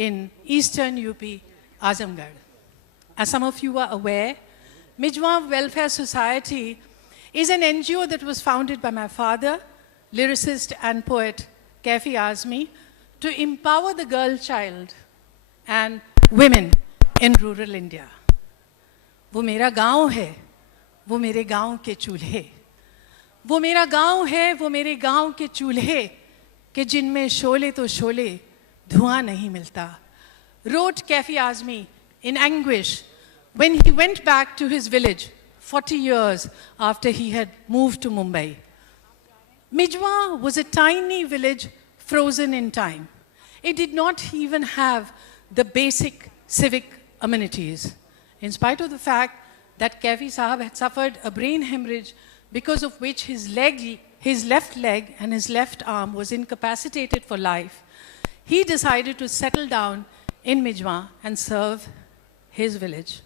in eastern UP, Azamgarh. As some of you are aware, Mijwa Welfare Society is an NGO that was founded by my father, lyricist and poet Kaifi Azmi, to empower the girl child and women in rural India. वो मेरा गांव है, वो मेरे गांव के चूल्हे. वो मेरा गांव है, वो मेरे गांव के चूल्हे कि जिनमें शोले तो शोले धुआं नहीं मिलता. Wrote Kaifi Azmi in anguish when he went back to his village 40 years after he had moved to Mumbai. Mijwa was a tiny village frozen in time. It did not even have the basic civic amenities, in spite of the fact that Kaifi Sahab had suffered a brain hemorrhage because of which his left leg and his left arm was incapacitated for life. He decided to settle down in Mijwa and serve his village.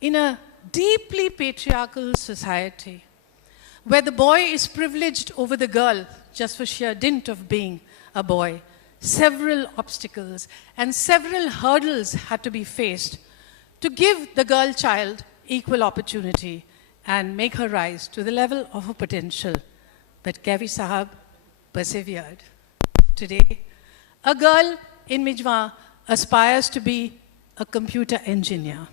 In a deeply patriarchal society, where the boy is privileged over the girl just for sheer dint of being a boy, several obstacles and several hurdles had to be faced to give the girl child equal opportunity and make her rise to the level of her potential. But Kaifi Sahab persevered. Today, a girl in Mijwa aspires to be a computer engineer,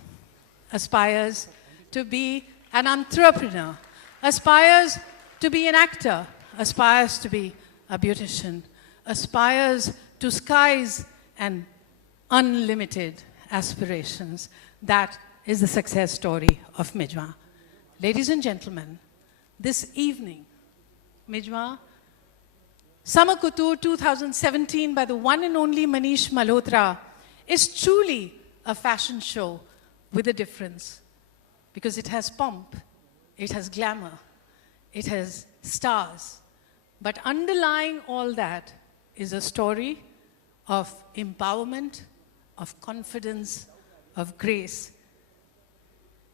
aspires to be an entrepreneur, aspires to be an actor, aspires to be a beautician, aspires to skies and unlimited aspirations. That is the success story of Mijwa. Ladies and gentlemen, this evening, Mijwa Summer Couture 2017 by the one and only Manish Malhotra is truly a fashion show with a difference, because it has pomp, it has glamour, it has stars. But underlying all that is a story of empowerment, of confidence, of grace,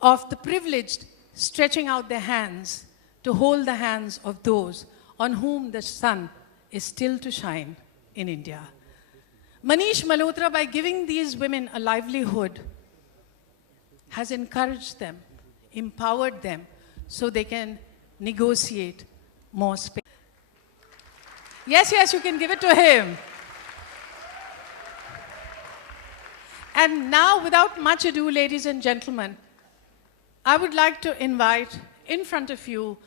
of the privileged stretching out their hands to hold the hands of those on whom the sun is still to shine in India. Manish Malhotra, by giving these women a livelihood, has encouraged them, empowered them, so they can negotiate more space. Yes, yes, you can give it to him. And now, without much ado, ladies and gentlemen, I would like to invite in front of you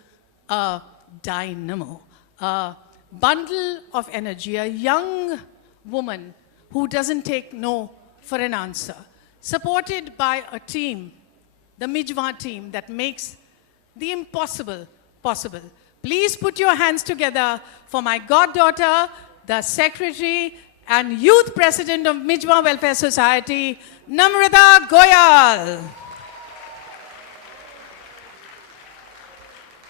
a dynamo, a bundle of energy, a young woman who doesn't take no for an answer, supported by a team, the Mijwa team, that makes the impossible possible. Please put your hands together for my goddaughter, the secretary and youth president of Mijwa Welfare Society, Namrata Goyal.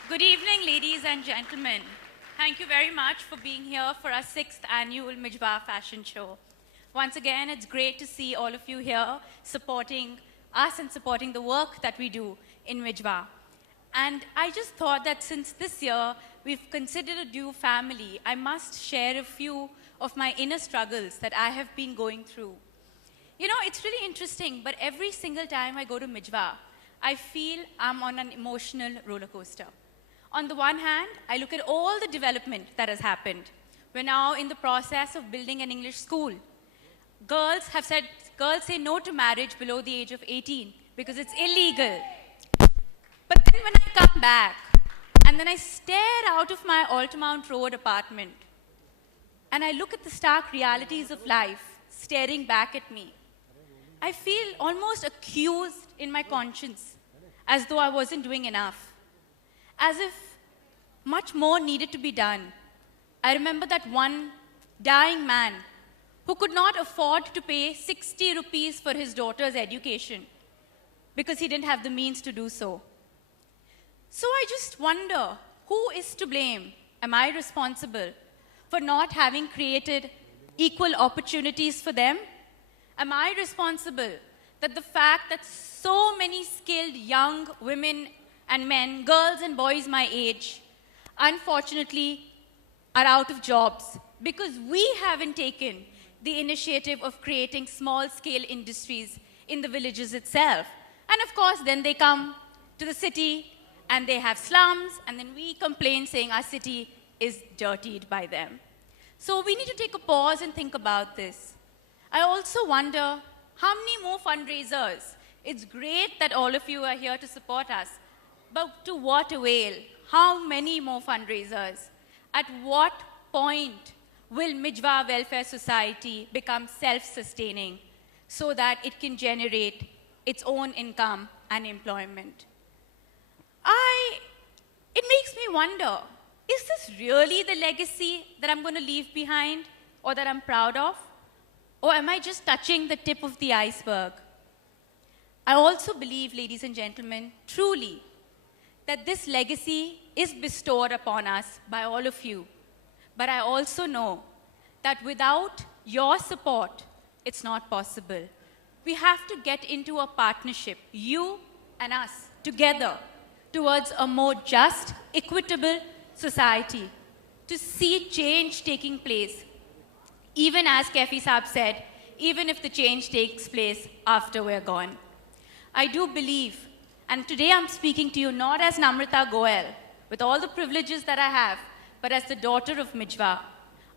Good evening, ladies and gentlemen. Thank you very much for being here for our 6th annual Mijwa Fashion Show. Once again, it's great to see all of you here supporting us and supporting the work that we do in Mijwa. And I just thought that since this year we've considered a due family, I must share a few of my inner struggles that I have been going through. You know, it's really interesting, but every single time I go to Mijwa, I feel I'm on an emotional roller coaster. On the one hand, I look at all the development that has happened. We're now in the process of building an English school. Girls say no to marriage below the age of 18 because it's illegal. But then when I come back and then I stare out of my Altamount Road apartment and I look at the stark realities of life staring back at me, I feel almost accused in my conscience, as though I wasn't doing enough, as if much more needed to be done. I remember that one dying man who could not afford to pay 60 rupees for his daughter's education because he didn't have the means to do so. So I just wonder, who is to blame? Am I responsible for not having created equal opportunities for them? Am I responsible that the fact that so many skilled young women and men, girls and boys my age, unfortunately are out of jobs because we haven't taken the initiative of creating small-scale industries in the villages itself. And of course, then they come to the city and they have slums, and then we complain saying our city is dirtied by them. So we need to take a pause and think about this. I also wonder how many more fundraisers. It's great that all of you are here to support us, but to what avail? How many more fundraisers? At what point will Mijwa Welfare Society become self-sustaining so that it can generate its own income and employment? It makes me wonder, is this really the legacy that I'm going to leave behind or that I'm proud of? Or am I just touching the tip of the iceberg? I also believe, ladies and gentlemen, truly, that this legacy is bestowed upon us by all of you. But I also know that without your support, it's not possible. We have to get into a partnership, you and us, together, towards a more just, equitable society, to see change taking place. Even as Kefi Saab said, even if the change takes place after we're gone. I do believe, and today I'm speaking to you not as Namrata Goel, with all the privileges that I have, but as the daughter of Mijwa,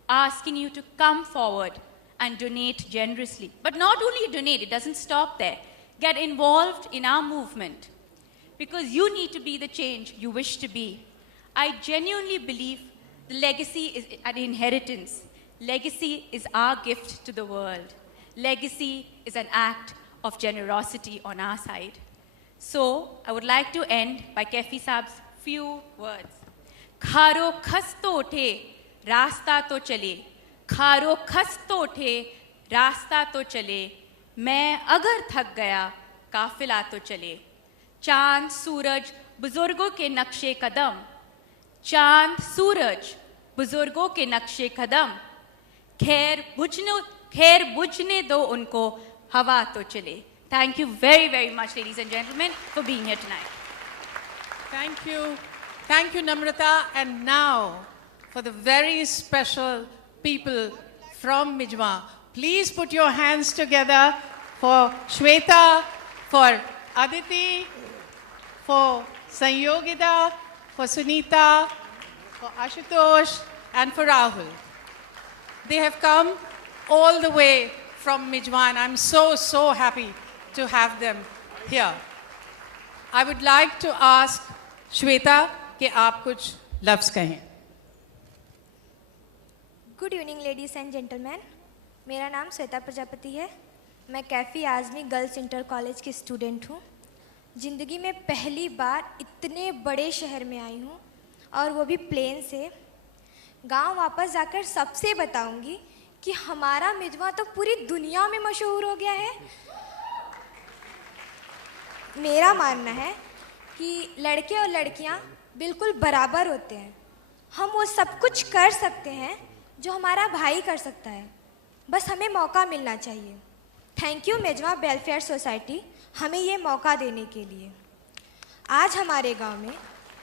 asking you to come forward and donate generously. But not only donate, it doesn't stop there. Get involved in our movement, because you need to be the change you wish to be. I genuinely believe the legacy is an inheritance. Legacy is our gift to the world. Legacy is an act of generosity on our side. So, I would like to end by Kefi Saab's few words. Kharo khas to uthe, rasta to chale. Kharo khas to uthe, rasta to chale. Main agar thak gaya, kafila to chale. Chand suraj, buzurgon ke naqshe kadam. Chand suraj, buzurgon ke naqshe kadam. Khair bujhne do unko, hawa to chale. Thank you very, very much, ladies and gentlemen, for being here tonight. Thank you. Thank you, Namrata. And now, for the very special people from Mijwa, please put your hands together for Shweta, for Aditi, for Sanyogita, for Sunita, for Ashutosh, and for Rahul. They have come all the way from Mijwa, and I'm so, so happy to have them here. I would like to ask Shweta कि आप कुछ लफ्ज़ कहें. Good evening ladies and gentleman. मेरा नाम श्वेता प्रजापति है. मैं Kaifi Azmi girls inter college की स्टूडेंट हूँ. ज़िंदगी में पहली बार इतने बड़े शहर में आई हूँ, और वो भी प्लेन से. गांव वापस जाकर सबसे बताऊंगी कि हमारा मिजवा तो पूरी दुनिया में मशहूर हो गया है. मेरा मानना है कि लड़के और लड़कियां बिल्कुल बराबर होते हैं. हम वो सब कुछ कर सकते हैं जो हमारा भाई कर सकता है, बस हमें मौका मिलना चाहिए. Thank you Mijwan welfare society हमें ये मौका देने के लिए. आज हमारे गांव में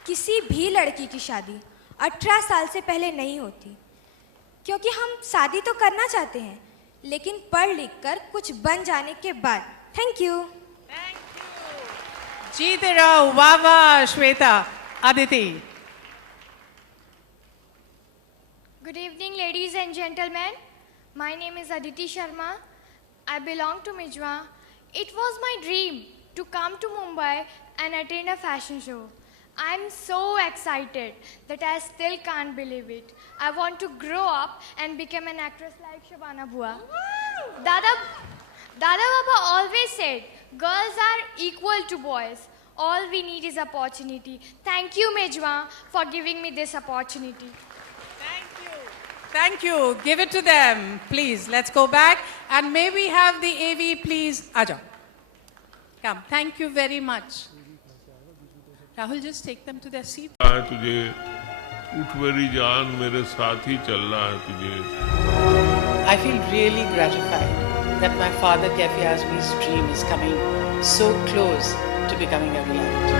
किसी भी लड़की की शादी 18 साल से पहले नहीं होती, क्योंकि हम शादी तो करना चाहते हैं, लेकिन पढ़ लिख कर कुछ बन जाने के बाद. Thank you. जीते रहो. वाह वाह Shweta. Aditi. Good evening, ladies and gentlemen. My name is Aditi Sharma. I belong to Mijwa. It was my dream to come to Mumbai and attend a fashion show. I'm so excited that I still can't believe it. I want to grow up and become an actress like Shabana Bua. Dada Baba always said, girls are equal to boys. All we need is opportunity. Thank you, Mijwa, for giving me this opportunity. Thank you. Thank you. Give it to them, please. Let's go back. And may we have the AV, please? Aja. Come. Thank you very much. Rahul, just take them to their seat. तुझे उठ मेरी जान मेरे साथ ही चलना है तुझे. I feel really gratified that my father Kefi Azmi's dream is coming so close to becoming a reality.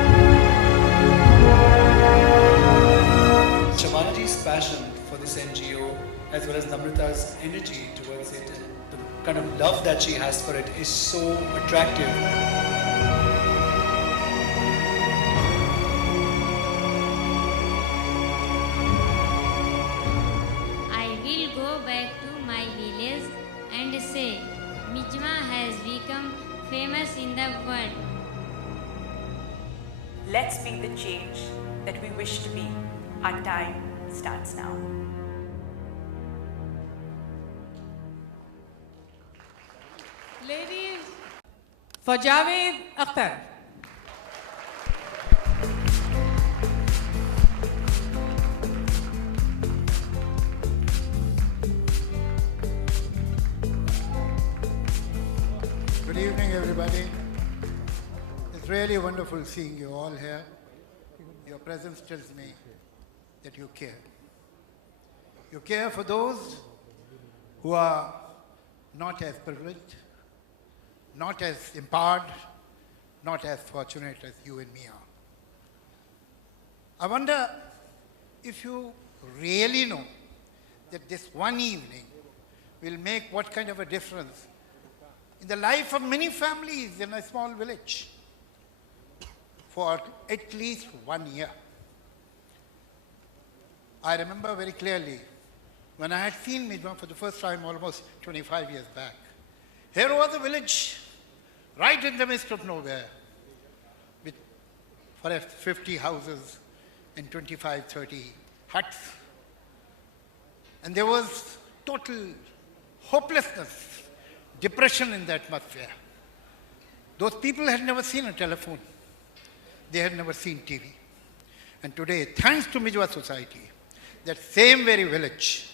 Shabana ji's passion for this NGO as well as Namrata's energy towards it, the kind of love that she has for it is so attractive. I will go back to my village and say, Mijwa has become famous in the world. Let's be the change that we wish to be. Our time starts now. Ladies, for Javed Akhtar. Good evening, everybody. It's really wonderful seeing you all here. Your presence tells me that you care. You care for those who are not as privileged, not as empowered, not as fortunate as you and me are. I wonder if you really know that this one evening will make what kind of a difference in the life of many families in a small village for at least 1 year. I remember very clearly when I had seen Mijwa for the first time almost 25 years back. Here was a village right in the midst of nowhere with perhaps 50 houses and 25, 30 huts. And there was total hopelessness, depression in the atmosphere. Those people had never seen a telephone. They had never seen TV. And today, thanks to Mijwa Society, that same very village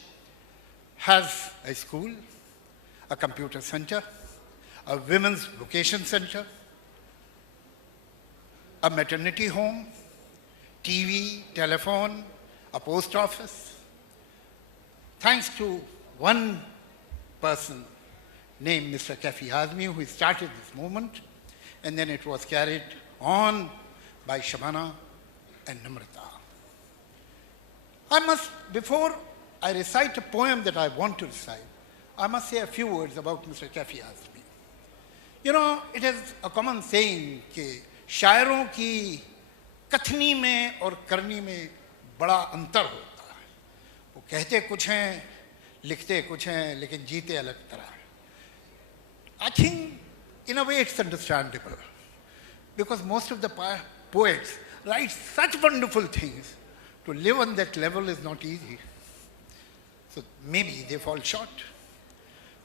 has a school, a computer center, a women's vocation center, a maternity home, TV, telephone, a post office. Thanks to one person named Mr. Kafi Azmi, who started this movement, and then it was carried on by Shabana and Namrata. Before I recite a poem that I want to recite, I must say a few words about Mr. Kafi Azmi. You know, it is a common saying कि शायरों की कथनी में और करनी में बड़ा अंतर होता है. वो कहते कुछ हैं, लिखते कुछ हैं, लेकिन जीते अलग तरह हैं. I think in a way it's understandable because most of the poets write such wonderful things. To live on that level is not easy. So maybe they fall short.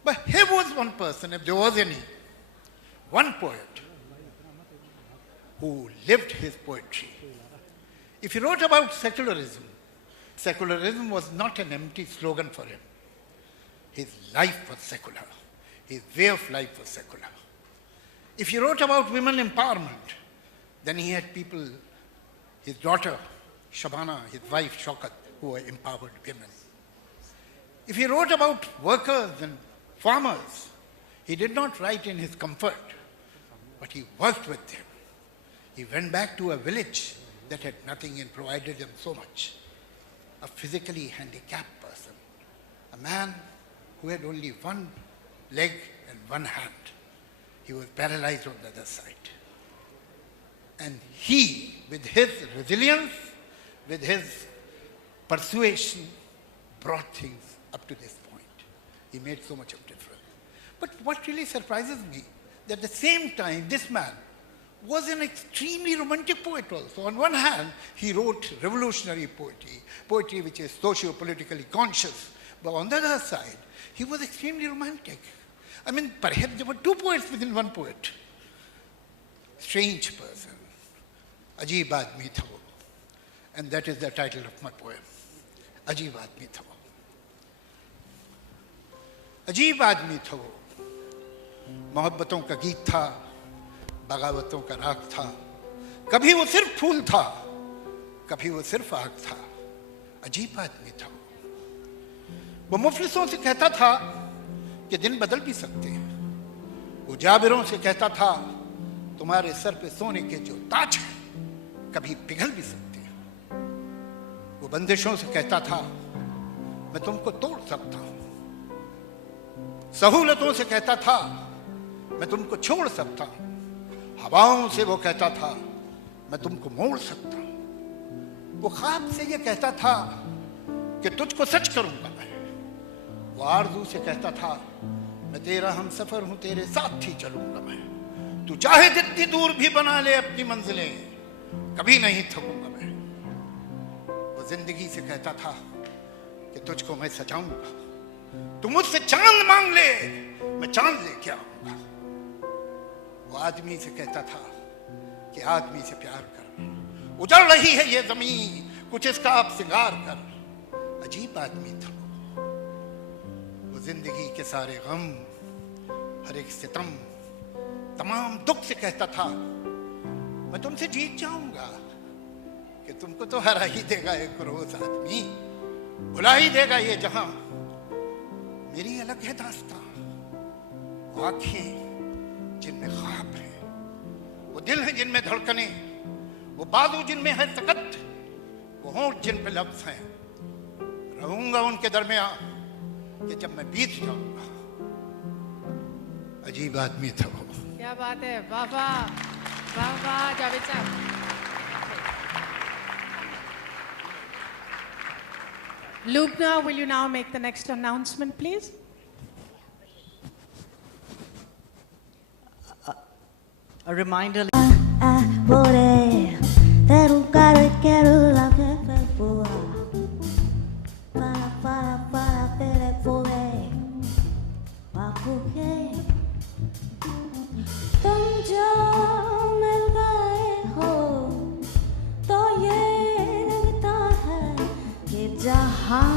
But here was one person, if there was any, one poet who lived his poetry. If he wrote about secularism, secularism was not an empty slogan for him. His life was secular. His way of life was secular. If he wrote about women empowerment, then he had people, his daughter, Shabana, his wife, Shaukat, who were empowered women. If he wrote about workers and farmers, he did not write in his comfort, but he worked with them. He went back to a village that had nothing and provided them so much. A physically handicapped person, a man who had only one leg and one hand. He was paralyzed on the other side. And he, with his resilience, with his persuasion, brought things up to this point. He made so much of difference. But what really surprises me, that at the same time, this man was an extremely romantic poet also. On one hand, he wrote revolutionary poetry, poetry which is socio-politically conscious. But on the other side, he was extremely romantic. I mean, perhaps there were two poets within one poet. Strange person. Ajeeb aadmi tha wo. And that is the title of my poem. Ajeeb aadmi tha wo. अजीब आदमी था वो, मोहब्बतों का गीत था, बगावतों का राग था. कभी वो सिर्फ फूल था, कभी वो सिर्फ आग था. अजीब आदमी था वो मुफलिसों से कहता था कि दिन बदल भी सकते हैं. वो जाबिरों से कहता था तुम्हारे सर पे सोने के जो ताज हैं कभी पिघल भी सकते हैं. वो बंदिशों से कहता था मैं तुमको तोड़ सकता हूं। सहूलतों से कहता था मैं तुमको छोड़ सकता हूं। हवाओं से वो कहता था मैं तुमको मोड़ सकता हूं। वो ख्वाब से ये कहता था कि तुझको सच करूंगा मैं। वो आरज़ू से कहता था मैं तेरा हम सफर हूं, तेरे साथ ही चलूंगा मैं। तू चाहे जितनी दूर भी बना ले अपनी मंजिलें, कभी नहीं थकूंगा मैं। वो जिंदगी से कहता था कि तुझको मैं सजाऊंगा। तू मुझसे चांद मांग ले, मैं चांद लेके आऊंगा। वो आदमी से कहता था कि आदमी से प्यार कर, उजड़ रही है ये जमीन, कुछ इसका आप सिंगार कर। अजीब आदमी था वो जिंदगी के सारे गम, हर एक सितम, तमाम दुख से कहता था मैं तुमसे जीत जाऊंगा कि तुमको तो हरा ही देगा एक रोज आदमी, भुला ही देगा ये जहां। मेरी अलग है दास्तां, वो आंखें जिनमें ख्वाब है, वो दिल है जिनमें धड़कने, वो बाजू जिनमें है सकत, वो होंठ जिन पे लफ्ज हैं। रहूंगा उनके दरमियान कि जब मैं बीत जाऊंगा। अजीब आदमी था वो। क्या बात है, वाह वाह वाह वाह जावेद साहब। Lubna, will you now make the next announcement, please? A reminder. तुम जो मिल गए हो तो ये लगता है कि जहां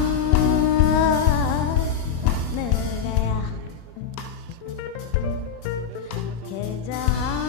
मिल गया, कि जहां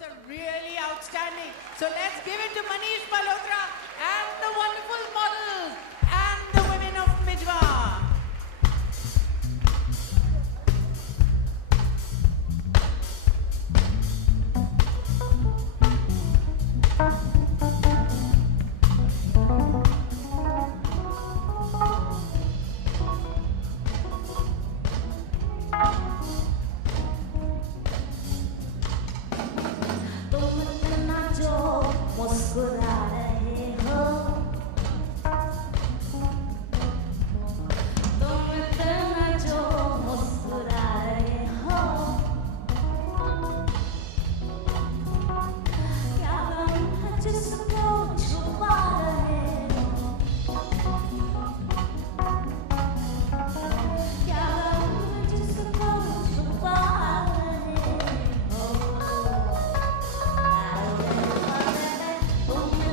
notes are really outstanding. So let's give it to Manish Malhotra and the wonderful models and the women of Mijwa. मुस्कुरा रहे हो तुम इतना जो मुस्कुरा रहे हो क्या गम है जिसको छुपा रहे हो क्या गम है जिसको छुपा रहे हो तुम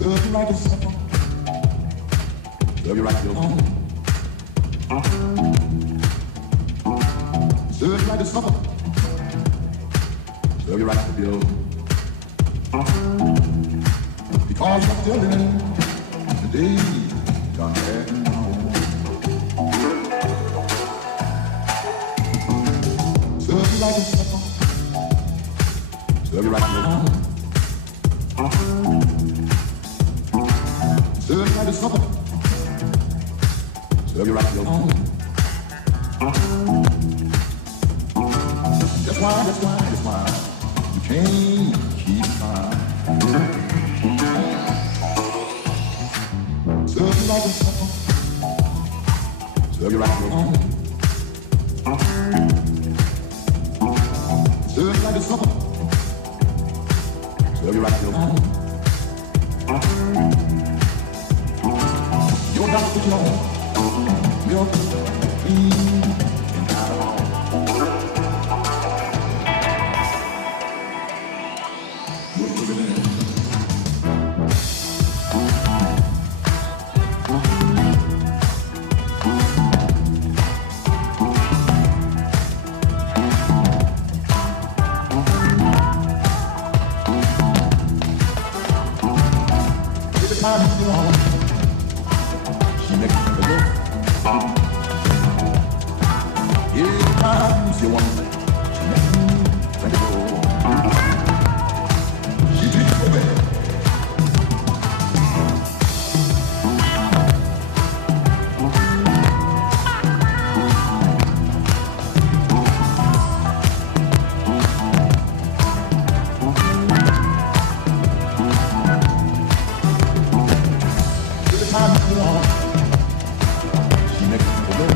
Serve you right a supper. Serve you right your home. Serve you right a supper. Serve you right the bill. Because you're still living the day gone bad. Serve you like a supper. Serve you right your home. Serve you like a supper. Serve you right your home. That's why you can't keep fine. Serve you like a supper. Serve you right your home. Serve you like a supper. Serve you right your home. Your doctor's long. Milk, cream, and alcohol. Look at that. She makes me look. Every time she wants me, she makes me go. She treats me well. She makes me go.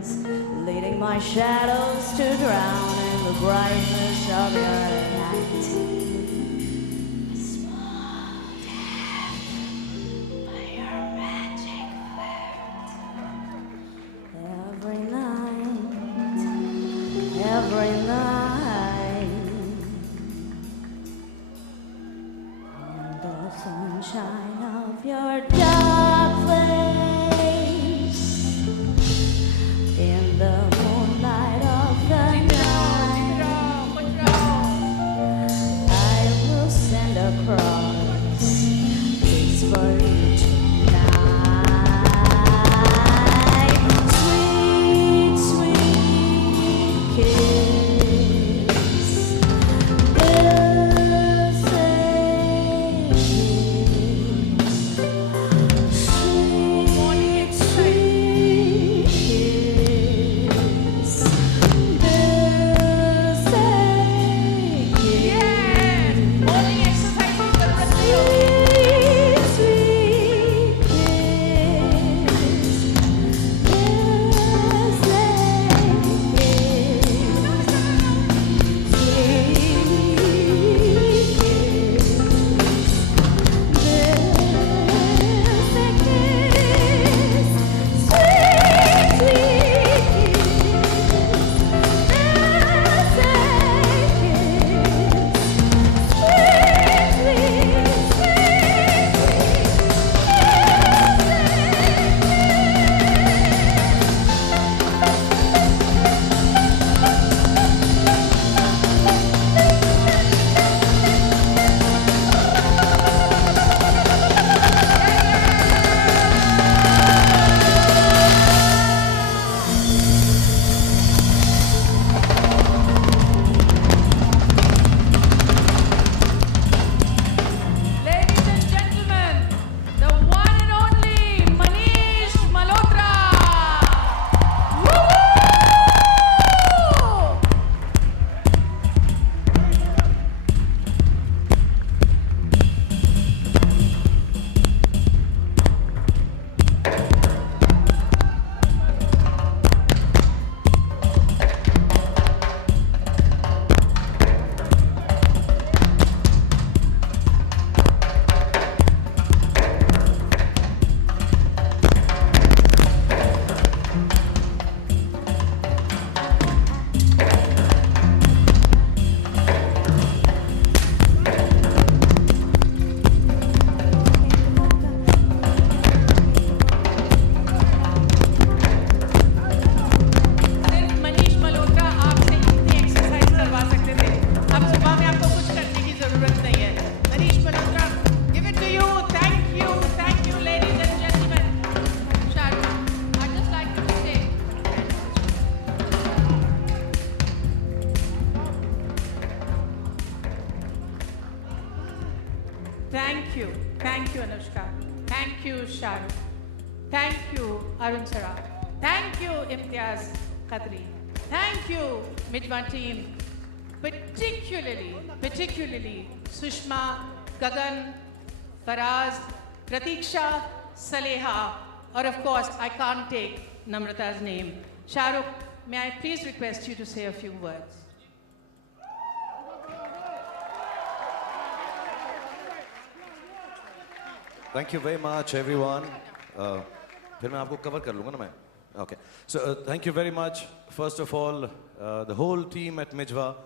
friends, leading my shadows to drown in the brightness of your light. Small death by your magic flirt. Every night, in the sunshine of your dark face, in the moonlight of the night, I will send across this for you tonight. Sweet, sweet kiss, bittersweet kiss, sweet, sweet kiss, bittersweet kiss. Morning exercise की जरूरत नहीं होगी. Ladies and gentlemen, the one and only Manish Malhotra. Woo! सिर्फ मनीष मल्होत्रा आपसे इतनी exercise करवा सकते थे. अब सुबह में आपको कुछ करने की जरूरत नहीं है. Manish Malhotra, give it to you. Thank you, ladies and gentlemen. Shahrukh, I'd just like to say. Thank you, Anushka. Thank you, Shahrukh. Thank you, Arun Saraf. Thank you, Imtiaz Qadri. Thank you, Mijma team. Particularly, Sushma, Gagan, Faraz, Pratiksha, Saleha, or of course, I can't take Namrata's name. Shahrukh, may I please request you to say a few words? Thank you very much, everyone. फिर मैं आपको cover कर लूँगा ना मैं. Okay. So thank you very much. First of all, the whole team at Mijwa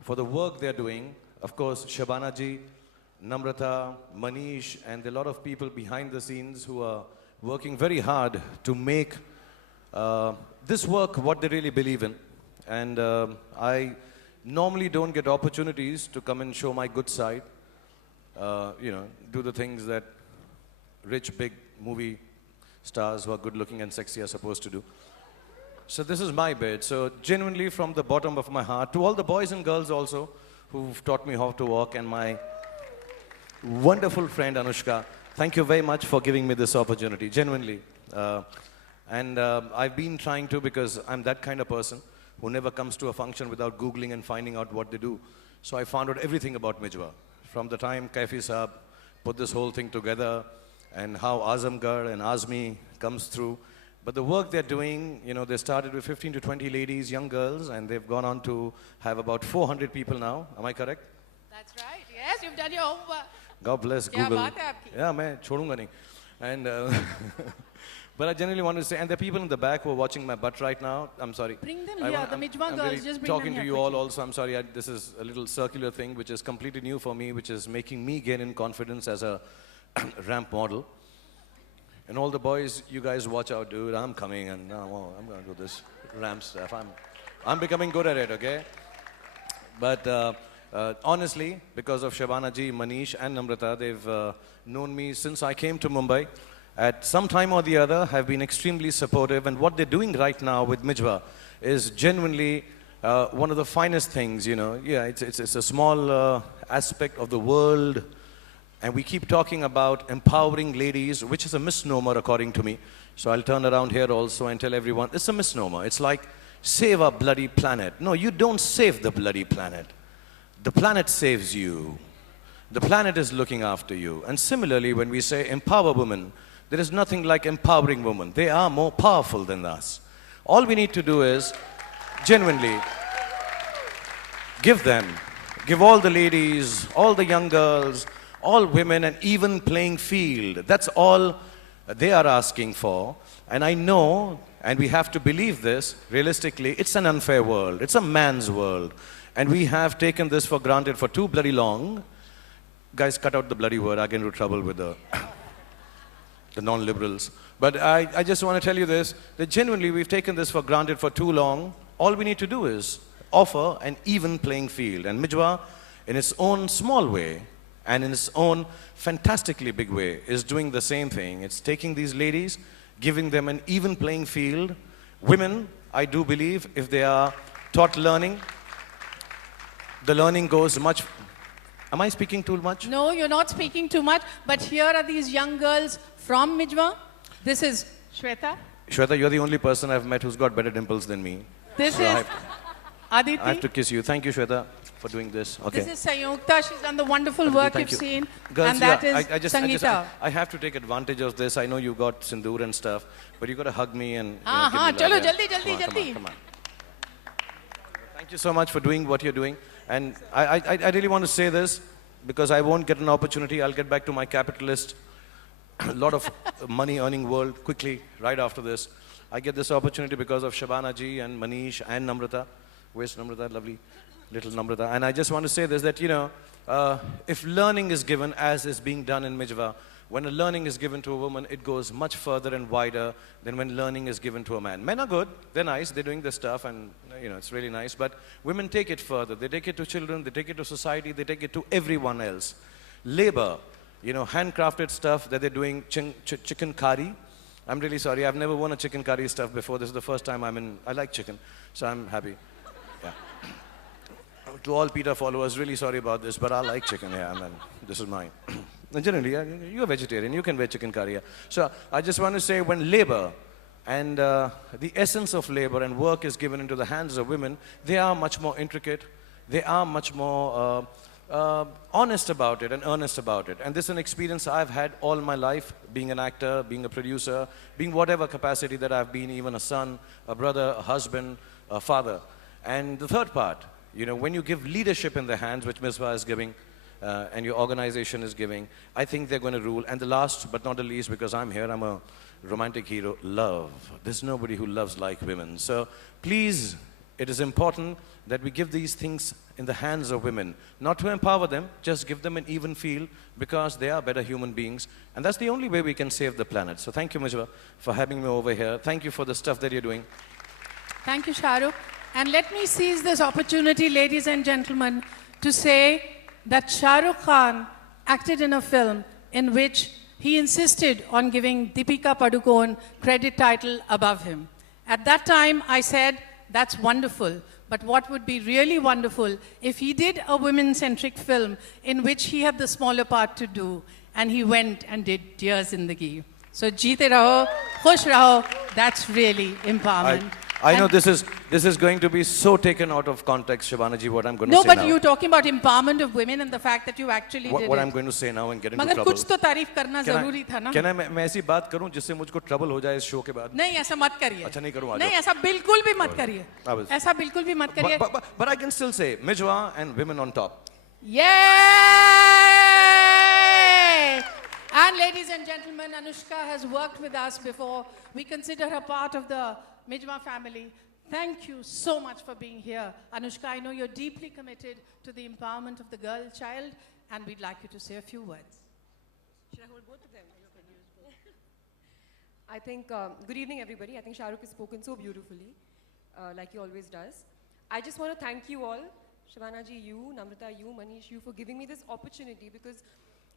for the work they're doing. Of course, Shabana ji, Namrata, Manish, and a lot of people behind the scenes who are working very hard to make this work what they really believe in. And I normally don't get opportunities to come and show my good side. Do the things that rich, big movie stars who are good looking and sexy are supposed to do. So this is my bit. So genuinely from the bottom of my heart, to all the boys and girls also who've taught me how to walk, and my wonderful friend Anushka, thank you very much for giving me this opportunity, genuinely. I've been trying to, because I'm that kind of person who never comes to a function without Googling and finding out what they do. So I found out everything about Mijwa. From the time Kaifi Saab put this whole thing together, and how Azamgarh and Azmi comes through. But the work they're doing, you know, they started with 15 to 20 ladies, young girls, and they've gone on to have about 400 people now. Am I correct? That's right. Yes, you've done your homework. God bless Kya Google. baat hai aapki? Yeah, मैं छोड़ूंगा नहीं. And but I genuinely want to say, and there are people in the back who are watching my butt right now. I'm sorry. Bring them I here, want- the Mijwa I'm girls, really just bring talking them to here you all quickly. also. I'm sorry, this is a little circular thing which is completely new for me, which is making me gain in confidence as a ramp model. And all the boys, you guys watch out, dude. I'm coming and I'm going to do this ramp stuff. I'm becoming good at it, okay? But honestly, because of Shabana ji, Manish and Namrata, they've known me since I came to Mumbai. At some time or the other, have been extremely supportive. And what they're doing right now with Mijwa is genuinely one of the finest things, you know. Yeah, it's a small aspect of the world. And we keep talking about empowering ladies, which is a misnomer according to me. So I'll turn around here also and tell everyone, it's a misnomer. It's like, save our bloody planet. No, you don't save the bloody planet. The planet saves you. The planet is looking after you. And similarly, when we say empower women, there is nothing like empowering women. They are more powerful than us. All we need to do is genuinely give all the ladies, all the young girls, all women an even playing field. That's all they are asking for. And I know, and we have to believe this, realistically, it's an unfair world. It's a man's world. And we have taken this for granted for too bloody long. Guys, cut out the bloody word. I get into trouble with the non-liberals. But I just want to tell you this, that genuinely we've taken this for granted for too long. All we need to do is offer an even playing field. And Mijwa, in its own small way, and in its own fantastically big way, is doing the same thing. It's taking these ladies, giving them an even playing field. Women, I do believe, if they are taught learning, the learning goes much... Am I speaking too much? No, you're not speaking too much. But here are these young girls from Mijwa. This is Shweta. Shweta, you're the only person I've met who's got better dimples than me. This So is Aditi. I have to kiss you. Thank you, Shweta, for doing this. Okay. This is Sayukta. She's done the wonderful work Thank you've you. seen. Girls, and that yeah, is Sangeeta. I have to take advantage of this. I know you got sindoor and stuff, but you got to hug me and give me Chalo, love, yeah. jaldi, jaldi, Come on, jaldi. come on. Thank you so much for doing what you're doing. And I really want to say this because I won't get an opportunity. I'll get back to my capitalist, a lot of money earning world quickly right after this. I get this opportunity because of Shabana ji and Manish and Namrata. Where's Namrata? Lovely little Namrata. And I just want to say this, that, you know, if learning is given as is being done in Mijwa, when a learning is given to a woman, it goes much further and wider than when learning is given to a man. Men are good, they're nice, they're doing their stuff, and you know, it's really nice. But women take it further. They take it to children, they take it to society, they take it to everyone else. Labor, you know, handcrafted stuff that they're doing, chicken curry. I'm really sorry, I've never worn a chicken curry stuff before. This is the first time I like chicken, so I'm happy. Yeah. To all Peter followers, really sorry about this, but I like chicken, yeah, man. This is mine. And generally, you're a vegetarian, you can wear chicken curry. Yeah. So I just want to say, when labor and the essence of labor and work is given into the hands of women, they are much more intricate, they are much more honest about it and earnest about it. And this is an experience I've had all my life, being an actor, being a producer, being whatever capacity that I've been, even a son, a brother, a husband, a father. And the third part, you know, when you give leadership in the hands, which Mijwa is giving, and your organization is giving, I think they're going to rule. And the last but not the least, because I'm here, I'm a romantic hero, love. There's nobody who loves like women. So please, it is important that we give these things in the hands of women. Not to empower them, just give them an even field, because they are better human beings. And that's the only way we can save the planet. So thank you, Mijwa, for having me over here. Thank you for the stuff that you're doing. Thank you, Shahrukh. And let me seize this opportunity, ladies and gentlemen, to say that Shahrukh Khan acted in a film in which he insisted on giving Deepika Padukone credit title above him. At that time, I said, that's wonderful. But what would be really wonderful if he did a women-centric film in which he had the smaller part to do, and he went and did Dear Zindagi. So, jeete raho, khush raho, that's really empowerment. I know this is going to be so taken out of context, Shabana ji, what I'm going to No, say but now. you're talking about empowerment of women and the fact that you actually did What it. I'm going to say now and get into मगर trouble. कुछ तो तारीफ करना जरूरी था ना. Can I मैं ऐसी बात करूं जिससे मुझको trouble हो जाए इस शो के बाद? नहीं ऐसा मत करिए. अच्छा नहीं करूं आज. नहीं ऐसा बिल्कुल भी मत करिए. ऐसा बिल्कुल भी मत करिए. But I can still say Mijwa and women on top. Yay! And ladies and gentlemen, Anushka has worked with us before. We consider her part of the Mijwa family. Thank you so much for being here. Anushka, I know you're deeply committed to the empowerment of the girl child, and we'd like you to say a few words. Should I hold both of them? I think, good evening everybody. I think Shah Rukh has spoken so beautifully, like he always does. I just want to thank you all, Shabana ji, you, Namrata, you, Manish, you, for giving me this opportunity, because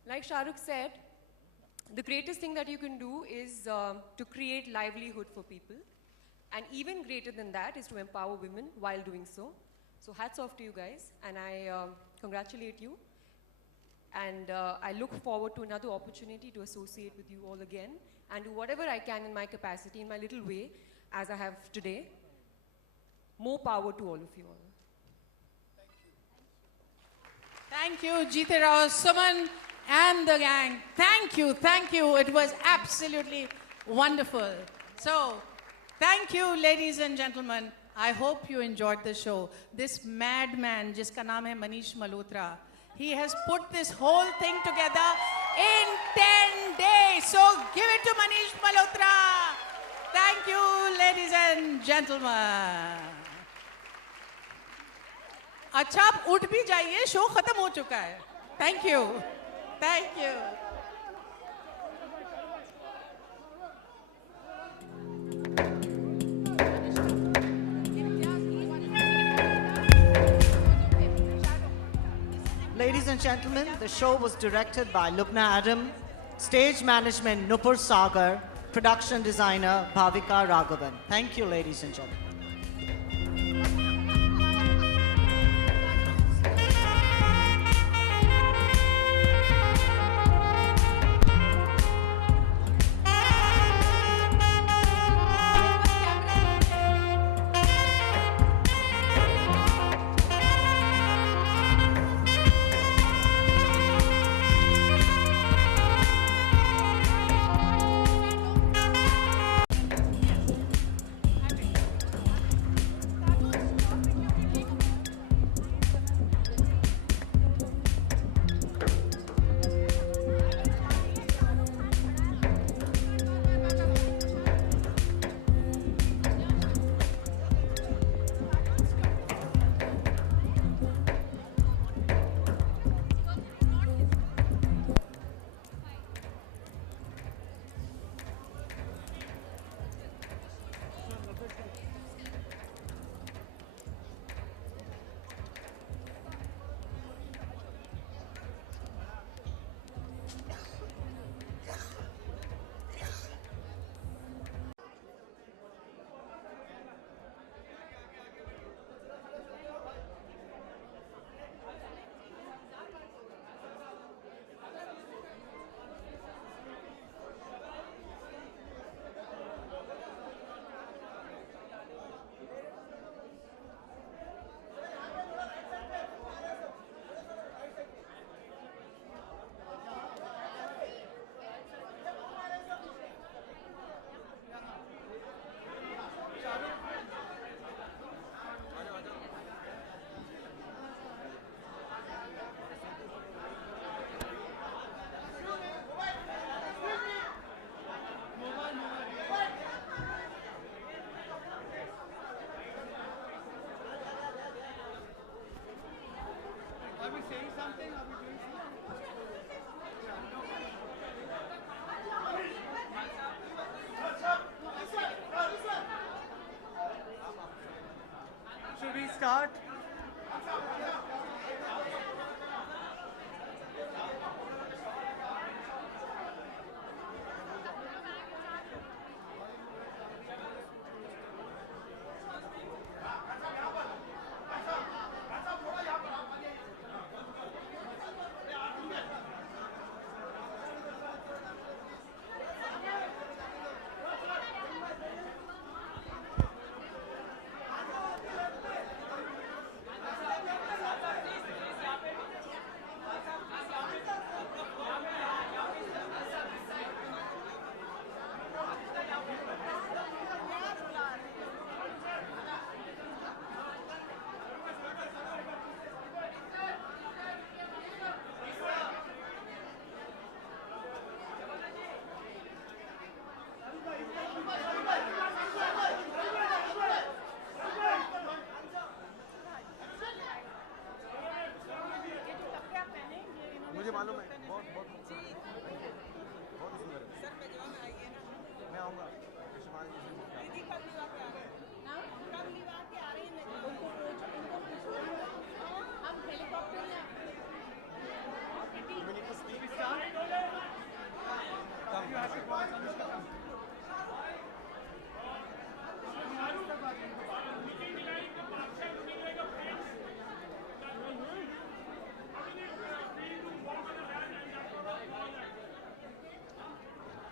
like Shah Rukh said, the greatest thing that you can do is to create livelihood for people. And even greater than that is to empower women while doing so. So hats off to you guys, and I congratulate you. And I look forward to another opportunity to associate with you all again and do whatever I can in my capacity, in my little way, as I have today. More power to all of you all. Thank you, Jeete Rao, Suman, and the gang. Thank you, thank you. It was absolutely wonderful. So, thank you, ladies and gentlemen. I hope you enjoyed the show. This madman, jiska naam hai Manish Malhotra, he has put this whole thing together in 10 days. So, give it to Manish Malhotra. Thank you, ladies and gentlemen. अच्छा आप उठ भी जाइए, show खत्म हो चुका है. Thank you. Thank you. Ladies and gentlemen, the show was directed by Lubna Adam, stage management Nupur Sagar, production designer Bhavika Raghavan. Thank you, ladies and gentlemen. Should we start? मुझे मालूम है, बहुत बहुत बहुत सुंदर है। मैं आऊँगा।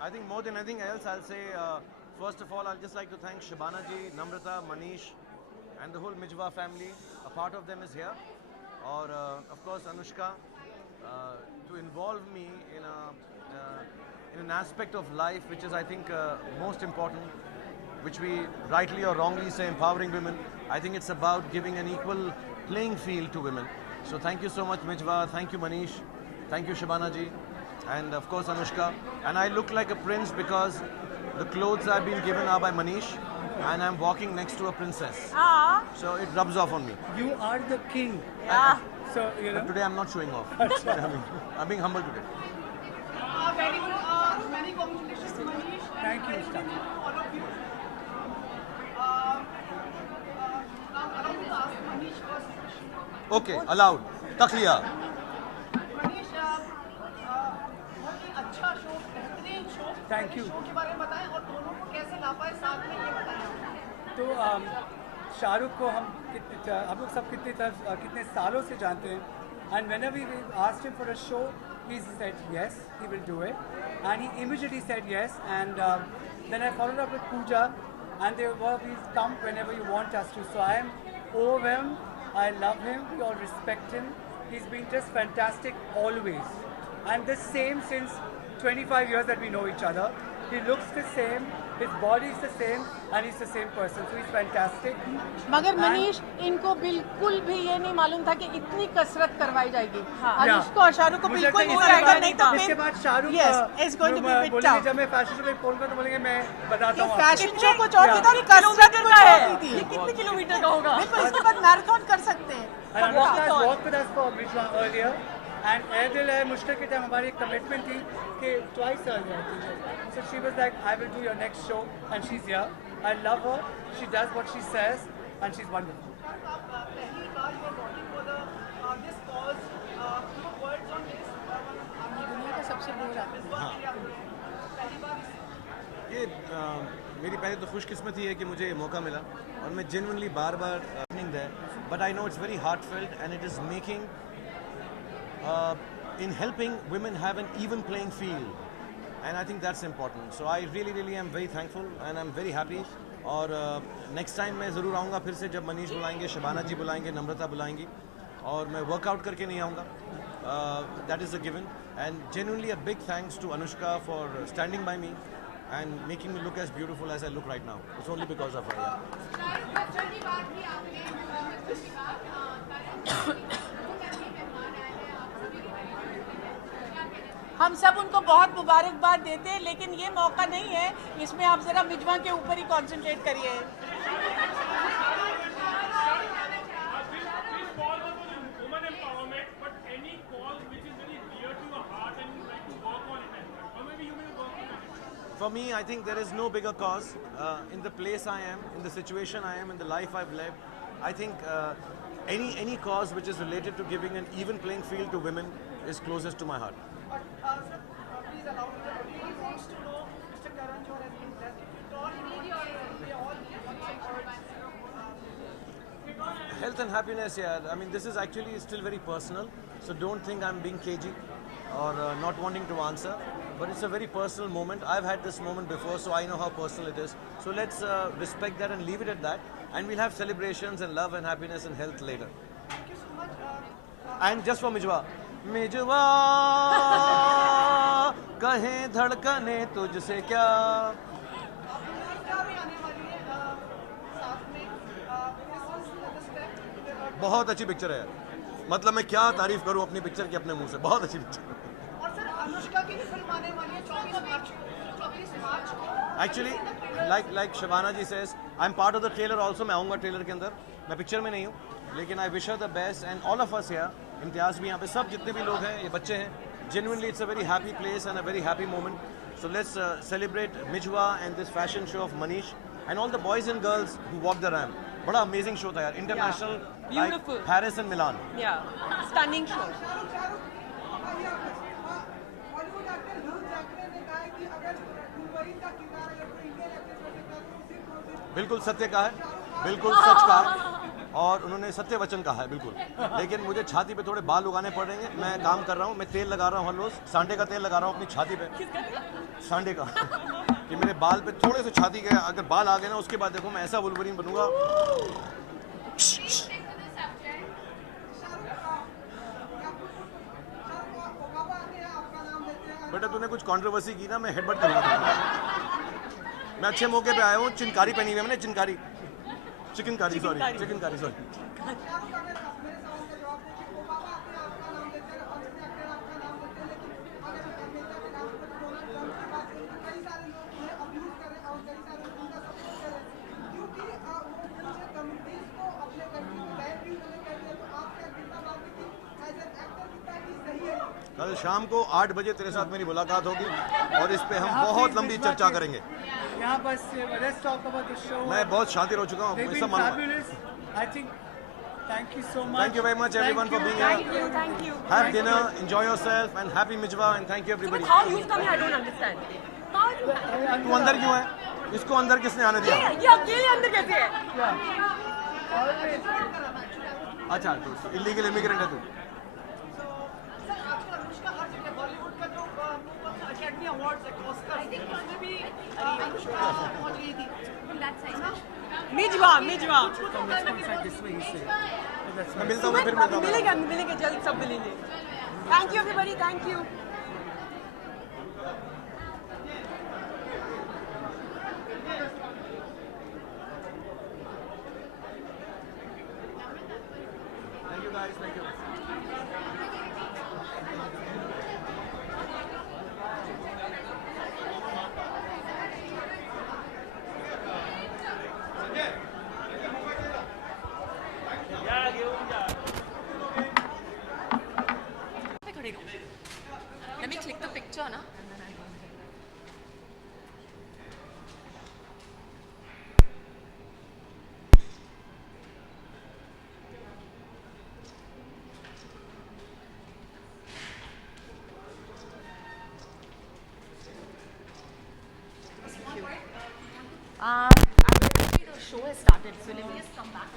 I think more than anything else, I'll say, first of all, I'll just like to thank Shabana ji, Namrata, Manish, and the whole Mijwa family. A part of them is here. Or, of course, Anushka, to involve me in an aspect of life which is, I think, most important, which we rightly or wrongly say empowering women. I think it's about giving an equal playing field to women. So thank you so much, Mijwa. Thank you, Manish. Thank you, Shabana ji. And of course Anushka. And I look like a prince because the clothes I've been given are by Manish and I'm walking next to a princess. So it rubs off on me. You are the king. Yeah. So, you know. But today I'm not showing off. I'm being humble today. Very good. Many congratulations to Manish. Thank you, All of you. Allow me to ask Manish first question. Okay, allowed. Takliya. Manish, बहुत ही अच्छा show, बेहतरीन show. Thank you. Show के बारे में बताएं और दोनों को कैसे ला पाए साथ में ये बताएं। तो शाहरुख को हम लोग सब कितने सालों से जानते हैं and whenever we asked him for a show, he said yes, he will do it, and he immediately said yes. And then I followed up with Pooja, and they were, please come whenever you want us to. So I am overwhelmed. I love him. We all respect him. He's been just fantastic always, and the same since 25 years that we know each other. He looks the same, his body is the same, and he's the same person. So he's fantastic. मगर मनीष इनको बिल्कुल भी ये नहीं मालूम था कि इतनी कसरत करवाई जाएगी। अनुष्का और शाहरुख को बिल्कुल कोई आइडिया नहीं था। इसके बाद Shahrukh is going to be a bit tough। जब मैं फैशन शो में फोन कर तो बोलेंगे मैं बताता हूँ। फैशन शो कुछ और की थी, कसरत कुछ और की थी। ये कितने किलोमीटर का होगा? बिल्कुल इसके बाद मैराथन कर सकते हैं। And Anushka has walked with us for Mijwa earlier, and Air Dil Hai Mushkil के time हमारी commitment थी कि twice earlier. So she was like, I will do your next show, and she's here. I love her. She does what she says, and she's wonderful. पहली बार you are voting for this cause. Your words on this. दुनिया का सबसे बड़ा पहली बार ये मेरी पहले तो खुशकिस्मती है कि मुझे ये मौका मिला और मैं genuinely बार-बार listening there, but I know it's very heartfelt and it is making in helping women have an even playing field, and I think that's important. So I really am very thankful and I'm very happy. और next time मैं ज़रूर आऊँगा फिर से जब मनीष बुलाएंगे, शबाना जी बुलाएंगे, नम्रता बुलाएंगी और मैं वर्कआउट करके नहीं आऊँगा. That is a given, and genuinely a big thanks to Anushka for standing by me and making me look as beautiful as I look right now. It's only because of her. हम सब उनको बहुत मुबारकबाद देते हैं, लेकिन ये मौका नहीं है, इसमें आप जरा मिजवा के ऊपर ही कंसंट्रेट करिए। For me, I think there is no bigger cause in the place I am, in the situation I am, in the life I've lived. I think any cause which is related to giving an even playing field to women is closest to my heart. Please allow me to he wants to know, Mr. Karan Johar has been blessed. Health and happiness, yeah. I mean, this is actually still very personal, so don't think I'm being cagey or not wanting to answer. But it's a very personal moment. I've had this moment before, so I know how personal it is. So let's respect that and leave it at that. And we'll have celebrations and love and happiness and health later. Thank you so much. And just for Mijwa. Mijwan कहें धड़कने तुझसे क्या बहुत अच्छी picture है, मतलब मैं क्या तारीफ करूं अपनी पिक्चर की अपने मुंह से, बहुत अच्छी पिक्चर। और सर अनुष्का की फिल्म आने वाली है 24 मार्च को। Actually, like Shabana ji says, I'm part of the trailer also. मैं आऊँगा ट्रेलर के अंदर, मैं पिक्चर में नहीं हूँ, लेकिन I wish her the best and all of us here. इम्तियाज़ भी यहाँ पे सब जितने भी लोग हैं, ये बच्चे हैं, genuinely it's a very happy place and a very happy moment. So let's celebrate Mijwa and this fashion show of Manish and all the boys and girls who walked the ramp. बड़ा amazing show था यार, international, Beautiful. like Paris and Milan. Yeah, stunning show. बिल्कुल सत्य का है, बिल्कुल सच का है और उन्होंने सत्य वचन कहा है बिल्कुल। लेकिन मुझे छाती पे थोड़े बाल उगाने पड़ेंगे, मैं काम कर रहा हूँ, मैं तेल लगा रहा हूँ हर रोज, सांडे का तेल लगा रहा हूँ अपनी छाती पे, सांडे का, कि मेरे बाल पे थोड़े से छाती के अगर बाल आ गए ना उसके बाद देखो मैं ऐसा वुल्वरीन बनूंगा। बेटा तूने कुछ कंट्रोवर्सी की ना, मैं हेडबट करूंगा। मैं अच्छे मौके पे आया हूँ, चिनकारी पहनी हुई है मैंने, चिनकारी, चिकन कारी, सॉरी चिकन कारी, सॉरी। कल शाम को 8 बजे तेरे साथ मेरी मुलाकात होगी और इस पे हम बहुत लंबी चर्चा करेंगे। यहाँ बस let's talk about the show. मैं बहुत शातिर हो चुका हूँ, They've ऐसा been मानूंगा। fabulous. I think. Thank you so much. Thank you very much everyone for being here. Thank you. Have dinner, enjoy yourself and happy Mijwa and thank you everybody. How you've come here, I don't understand. तू अंदर क्यों है? इसको अंदर किसने आने दिया? ये अकेले अंदर कैसे है? अच्छा तू इलीगल इमिग्रेंट है तू। मिजवा मिजवा मिलेंगे जल्द सब मिलेंगे। Thank you everybody, thank you. Thank you guys, thank you. Let me click the picture, na? Actually, the show has started, so let me just come back.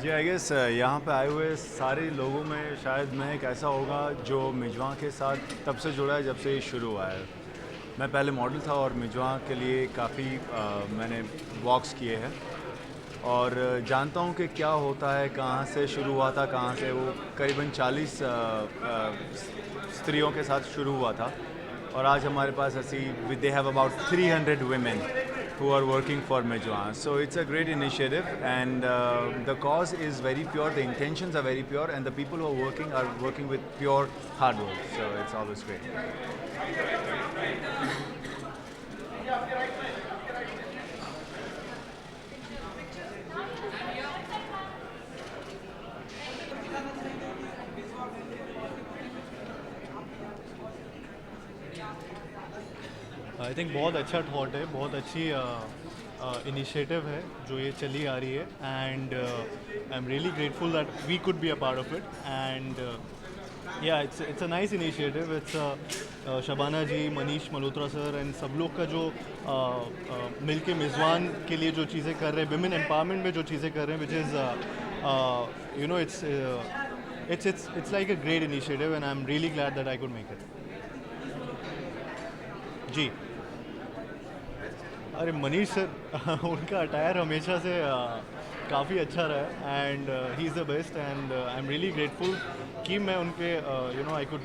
जी आई गेस यहाँ पे आए हुए सारे लोगों में शायद मैं एक ऐसा होगा जो मिजवा के साथ तब से जुड़ा है जब से ये शुरू हुआ है। मैं पहले मॉडल था और मिजवा के लिए काफ़ी मैंने वॉक्स किए हैं और जानता हूँ कि क्या होता है, कहाँ से शुरू हुआ था, कहाँ से वो करीबन 40 स्त्रियों के साथ शुरू हुआ था और आज हमारे पास ऐसी they have about 300 women who are working for Mijwa. So it's a great initiative, and the cause is very pure, the intentions are very pure, and the people who are working with pure hard work. So it's always great. I think बहुत अच्छा thought है, बहुत अच्छी initiative है जो ये चली आ रही है, and I am really grateful that we could be a part of it, and yeah it's a nice initiative. It's Shabana ji, Manish Malhotra sir and सब लोग का जो मिलके मेज़बान के लिए जो चीज़ें कर रहे हैं, विमेन एम्पावरमेंट में जो चीज़ें कर रहे हैं, which is you know it's like a great initiative, and I'm really glad that I could make it. जी, अरे मनीष सर उनका अटायर हमेशा से काफ़ी अच्छा रहा है, and he is the best, and I am really grateful कि मैं उनके यू नो आई कुड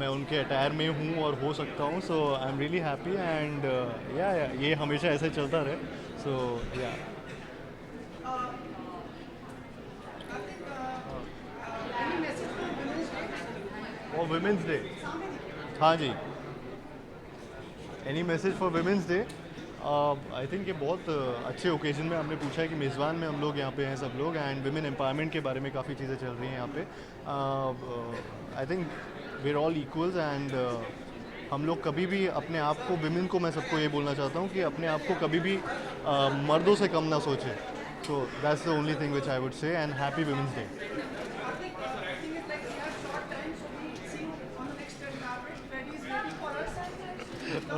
मैं उनके अटायर में हूँ और हो सकता हूँ. So I am really happy, and yeah ये हमेशा ऐसे चलता रहे. सो या और विमेंस डे, हाँ जी, any message for women's day. I think ये बहुत अच्छे ओकेजन में आपने पूछा है कि मेज़बान में हम लोग यहाँ पे हैं सब लोग, एंड विमेन एम्पावरमेंट के बारे में काफ़ी चीज़ें चल रही हैं यहाँ पे. I think we are all equals, and हम लोग कभी भी अपने आप को, विमेन को मैं सबको ये बोलना चाहता हूँ कि अपने आप को कभी भी मर्दों से कम ना सोचें. So that's the only thing which I would say, and happy women's day.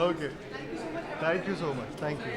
Okay. Thank you so much. Thank you.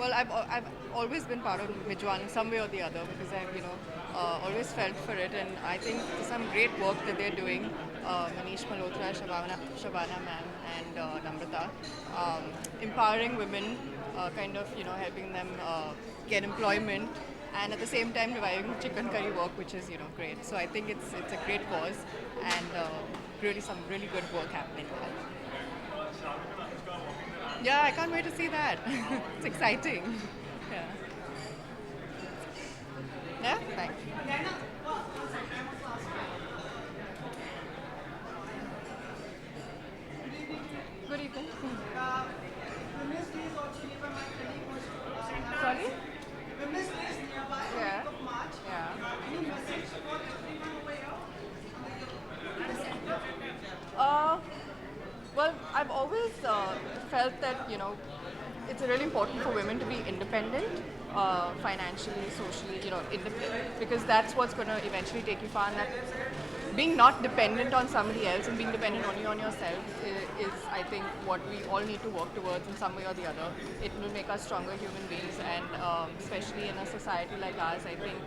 Well, I've always been part of Mijwa in some way or the other, because I've always felt for it, and I think there's some great work that they're doing. Manish Malhotra, Shabana ma'am, and Namrata, empowering women, kind of helping them get employment, and at the same time reviving chicken curry work, which is great. So I think it's a great cause, and really some really good work happening. Yeah, I can't wait to see that. It's exciting. Yeah. Yeah, thanks. Good evening. Women's Day is also nearby. My colleague was Sorry? Women's Day is nearby, Yeah. 8th of March. Yeah. Any message for everyone over here? Well, I've always felt that, it's really important for women to be independent, financially, socially, independent, because that's what's going to eventually take you far. And that being not dependent on somebody else and being dependent only on yourself is, I think, what we all need to work towards in some way or the other. It will make us stronger human beings, and especially in a society like ours, I think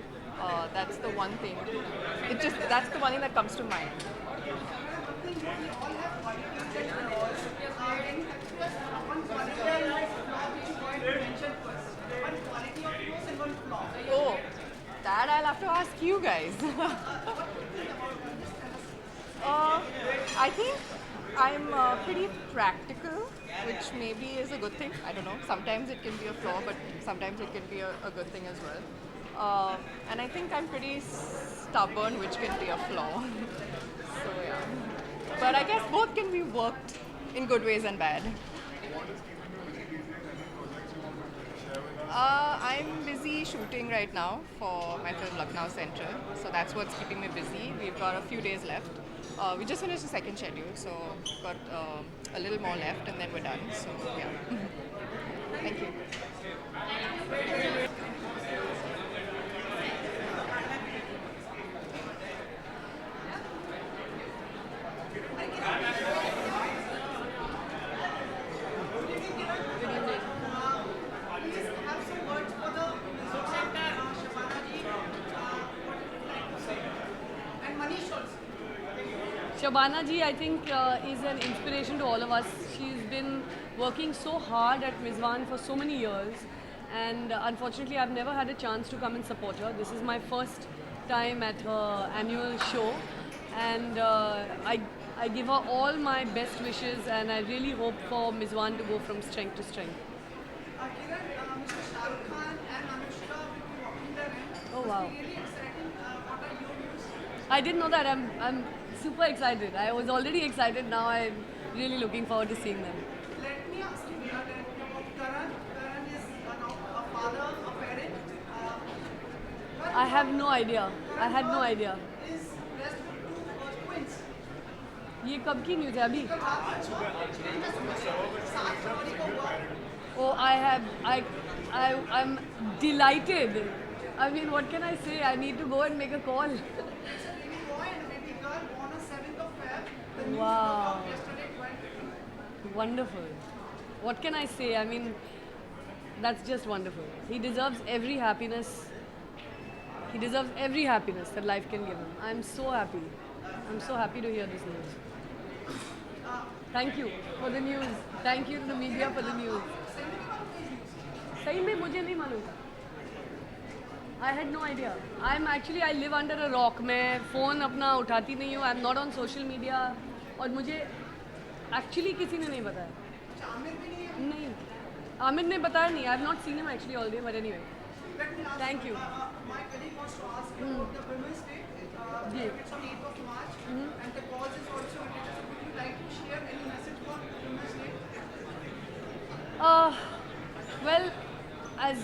that's the one thing. That's the one thing that comes to mind. Oh, that I'll have to ask you guys. I think I'm pretty practical, which maybe is a good thing. I don't know. Sometimes it can be a flaw, but sometimes it can be a good thing as well. And I think I'm pretty stubborn, which can be a flaw. So yeah. But I guess both can be worked in good ways and bad. I'm busy shooting right now for my film Lucknow Central, so that's what's keeping me busy. We've got a few days left. We just finished the second schedule, so got a little more left and then we're done. So yeah. Thank you. Shabana ji, I think, is an inspiration to all of us. She's been working so hard at Mizwan for so many years, and unfortunately, I've never had a chance to come and support her. This is my first time at her annual show, and I give her all my best wishes, and I really hope for Mizwan to go from strength to strength. Mr. Shah Rukh Khan and Anushka will be walking the ring. Oh wow! Really exciting. What are your views? I didn't know that. I'm super excited. I was already excited. Now I'm really looking forward to seeing them. Let me ask you that Karan is now a father, a parent. I have no idea. I had no idea. Is blessed with two twins. ये कब की news है अभी? Oh, I'm delighted. I mean, what can I say? I need to go and make a call. It's a baby boy and a baby girl born on 7th of Feb. The news Wow. broke yesterday, 12. Wonderful. What can I say? I mean, that's just wonderful. He deserves every happiness. He deserves every happiness that life can give him. I'm so happy. I'm so happy to hear this news. Thank you for the news. Thank you to the media for the news. सही में मुझे नहीं मालूम था. I had no idea. I live under a rock. मैं phone अपना उठाती नहीं हूँ. I'm not on social media. और मुझे actually किसी ने नहीं बताया. नहीं. आमिर ने बताया नहीं. I have not seen him actually all day. But anyway. Thank you. My colleague wants to ask you about the Women's Day. It's on 8th of March. And the cause is also related. So would you like to share any message for Women's Day? Well, as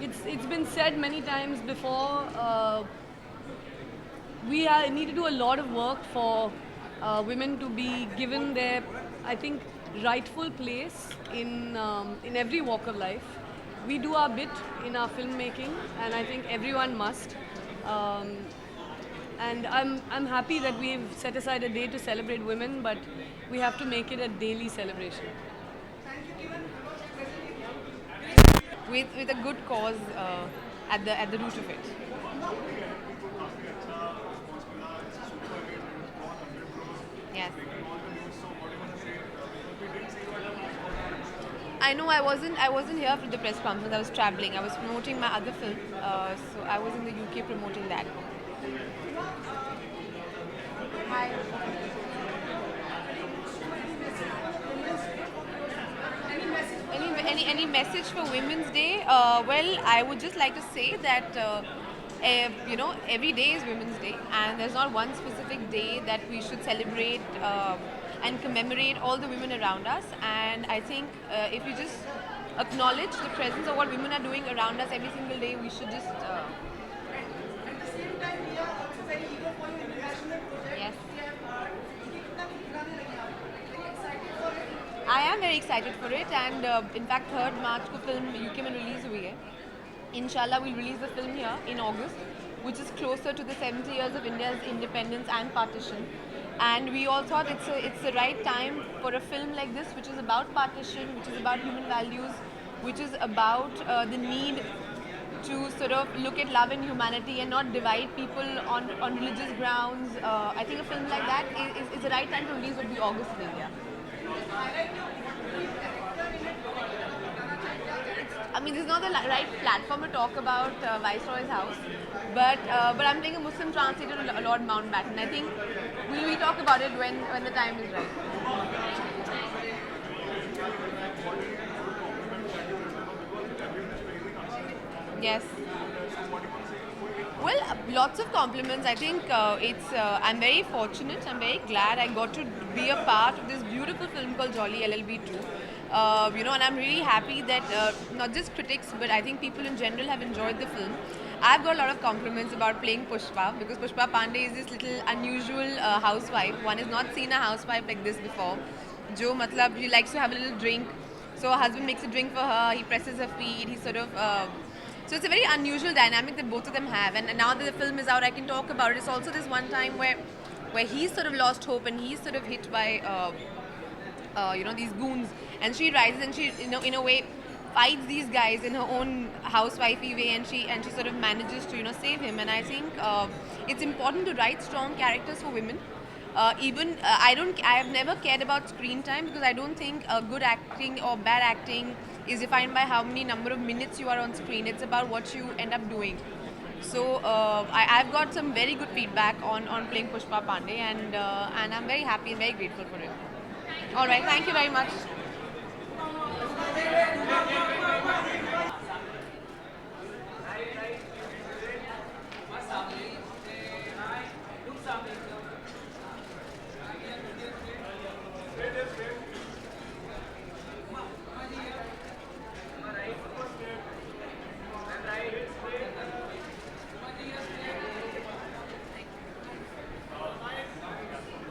it's been said many times before, we need to do a lot of work for women to be given their, I think, rightful place in every walk of life. We do our bit in our filmmaking, and I think everyone must. And I'm happy that we've set aside a day to celebrate women, but we have to make it a daily celebration. With a good cause at the root of it. Yes. I know I wasn't here for the press conference. I was traveling. I was promoting my other film, so I was in the UK promoting that. Hi. Any message for Women's Day? Well, I would just like to say that every day is Women's Day, and there's not one specific day that we should celebrate and commemorate all the women around us. And I think if we just acknowledge the presence of what women are doing around us every single day, we should just. At the same time, we are also very eager for your international project. Yes. I am very excited for it, and in fact, 3rd March को film UK में release हुई है. Inshallah, we'll release the film here in August, which is closer to the 70 years of India's independence and partition. And we all thought it's the right time for a film like this, which is about partition, which is about human values, which is about the need to sort of look at love and humanity and not divide people on religious grounds. I think a film like that is the right time to release would be August in India. I mean, this is not the right platform to talk about Viceroy's house, but I'm playing a Muslim translator to Lord Mountbatten. I think we'll talk about it when the time is right. Yes. Well, lots of compliments. I think I'm very fortunate. I'm very glad I got to be a part of this beautiful film called Jolly LLB 2. And I'm really happy that not just critics, but I think people in general have enjoyed the film. I've got a lot of compliments about playing Pushpa, because Pushpa Pandey is this little unusual housewife. One has not seen a housewife like this before. Jo, matlab, she likes to have a little drink. So her husband makes a drink for her, he presses her feet, he sort of... so it's a very unusual dynamic that both of them have. And now that the film is out, I can talk about it. It's also this one time where he's sort of lost hope and he's sort of hit by, these goons. And she rises and she, in a way, fights these guys in her own housewifey way, and she sort of manages to save him. And I think it's important to write strong characters for women. I have never cared about screen time, because I don't think good acting or bad acting is defined by how many number of minutes you are on screen. It's about what you end up doing. So I've got some very good feedback on playing Pushpa Pandey, and I'm very happy and very grateful for it. All right, thank you very much.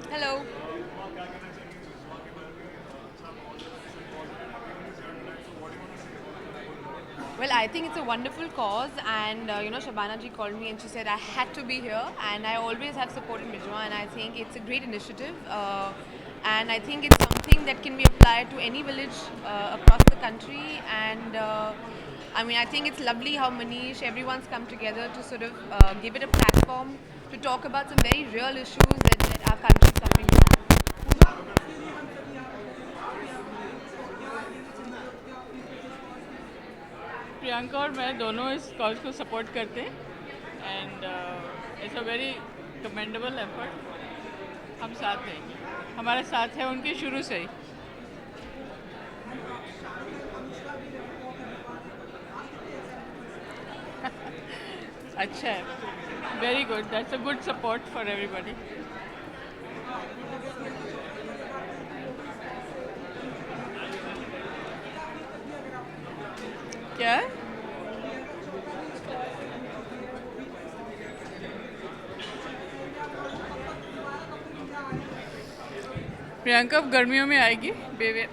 Hello. Well, I think it's a wonderful cause, and Shabana ji called me and she said I had to be here, and I always have supported Mijwa, and I think it's a great initiative, and I think it's something that can be applied to any village across the country. And I think it's lovely how Manish, everyone's come together to sort of give it a platform to talk about some very real issues that our country is suffering from. Priyanka और मैं दोनों इस cause को support करते हैं, and it's a very commendable effort. हम साथ हैं, हमारा साथ है उनके शुरू से ही. अच्छा है, very good, that's a good support for everybody. क्या? प्रियंका अब गर्मियों में आएगी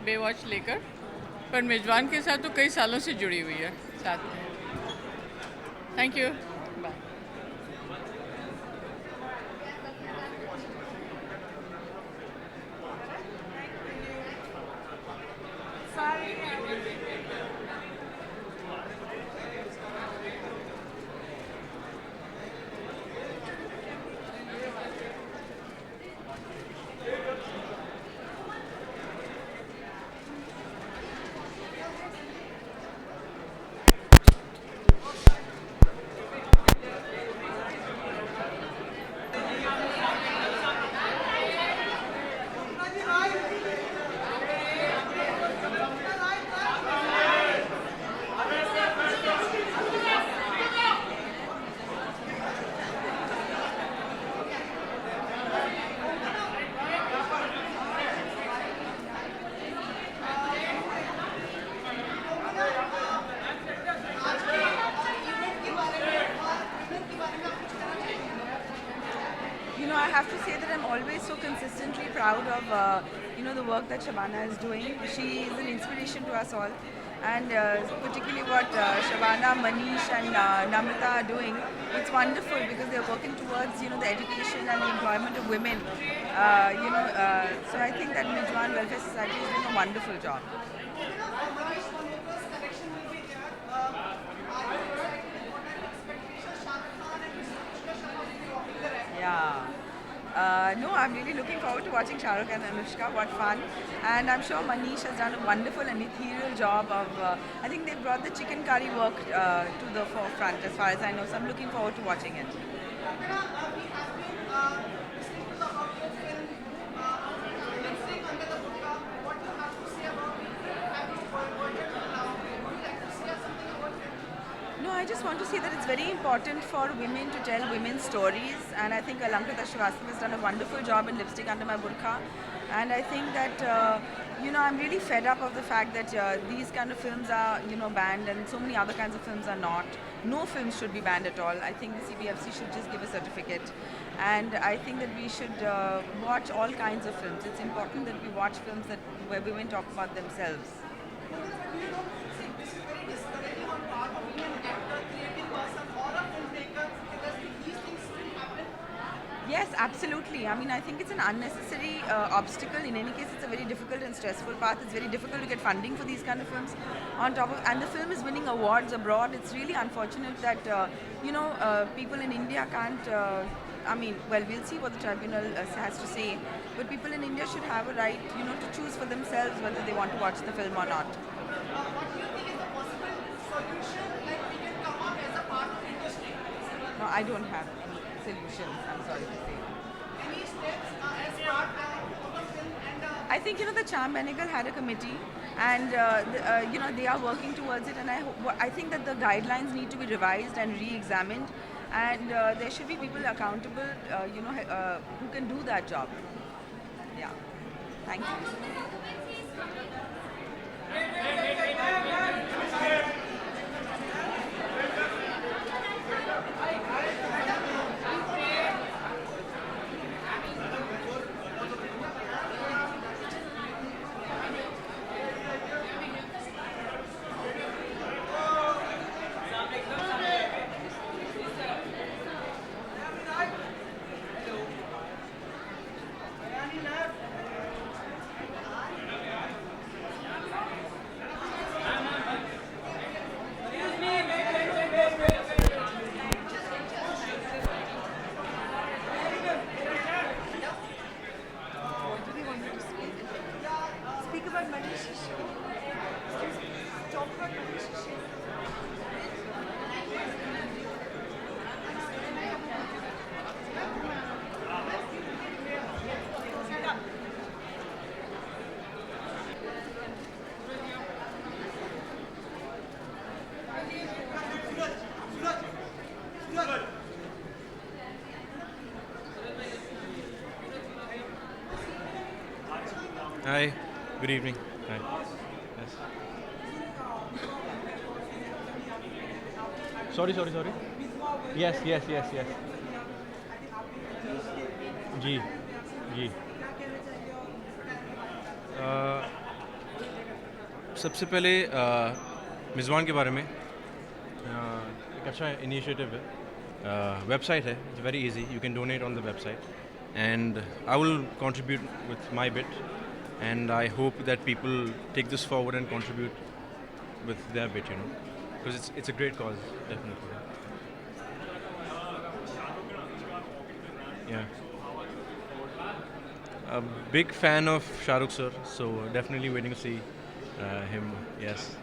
बेवॉच लेकर, पर मेजबान के साथ तो कई सालों से जुड़ी हुई है साथ में. Thank you. Bye. I have to say that I'm always so consistently proud of the work that Shabana is doing. She is an inspiration to us all, and particularly what Shabana, Manish and Namrata are doing. It's wonderful because they're working towards the education and the employment of women. So I think that Mijwan Welfare Society is doing a wonderful job. Yeah. No, I'm really looking forward to watching Shah Rukh and Anushka. What fun. And I'm sure Manish has done a wonderful and ethereal job of, I think they brought the chicken curry work to the forefront as far as I know. So I'm looking forward to watching it. No, I just want to say that it's very important for women to tell women's stories, and I think Alankrita Srivastava has done a wonderful job in Lipstick Under My Burqa. And I think that, I'm really fed up of the fact that these kind of films are, banned, and so many other kinds of films are not. No films should be banned at all. I think the CBFC should just give a certificate. And I think that we should watch all kinds of films. It's important that we watch films where women talk about themselves. Yes, absolutely. I mean, I think it's an unnecessary obstacle. In any case, it's a very difficult and stressful path. It's very difficult to get funding for these kind of films. On top of, and the film is winning awards abroad. It's really unfortunate that people in India can't. I mean, well, we'll see what the tribunal has to say. But people in India should have a right, to choose for themselves whether they want to watch the film or not. What do you think is the possible solution that we can come up as a part of industry? No, I don't have any solutions, I'm sorry to say. Any steps as part of the film and I think, the Cham Benegal had a committee and, they are working towards it, and I think that the guidelines need to be revised and re-examined, and there should be people accountable, who can do that job. Yeah. Thank you. Hi, good evening. Hi. Yes. Sorry. Yes. जी. सबसे पहले मिज़वान के बारे में एक अच्छा initiative है. Website है. It's very easy. You can donate on the website, and I will contribute with my bit. And I hope that people take this forward and contribute with their bit, because it's a great cause, definitely. Yeah. A big fan of Shah Rukh sir, so definitely waiting to see him. Yes.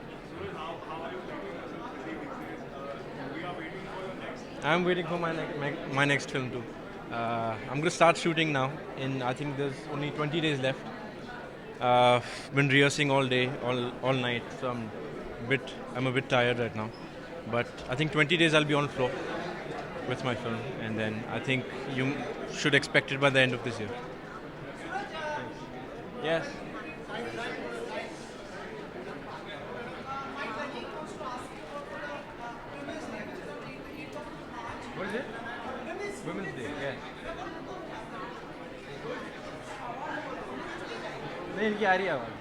I'm waiting for my next film too. I'm going to start shooting now. I think there's only 20 days left. Been rehearsing all day, all night, so I'm a bit tired right now. But I think 20 days I'll be on floor with my film, and then I think you should expect it by the end of this year. Yes. What is it? Women's Day, yes. नहीं इनकी आ रही है आवाज़.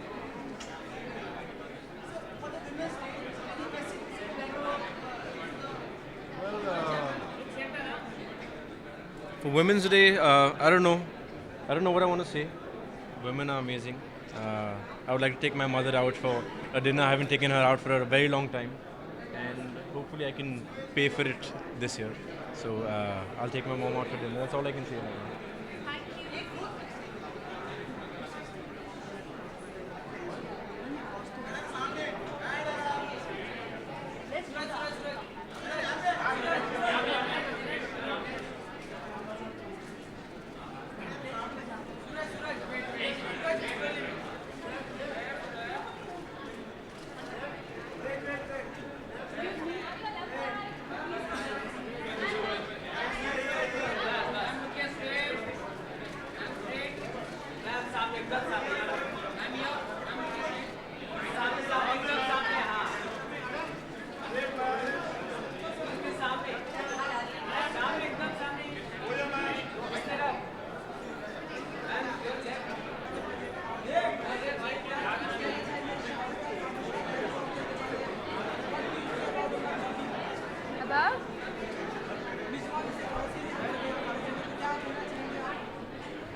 For Women's Day, I don't know what I want to say. Women are amazing. I would like to take my mother out for a dinner. I haven't taken her out for a very long time, and hopefully I can pay for it this year. So I'll take my mom out for dinner. That's all I can say right now.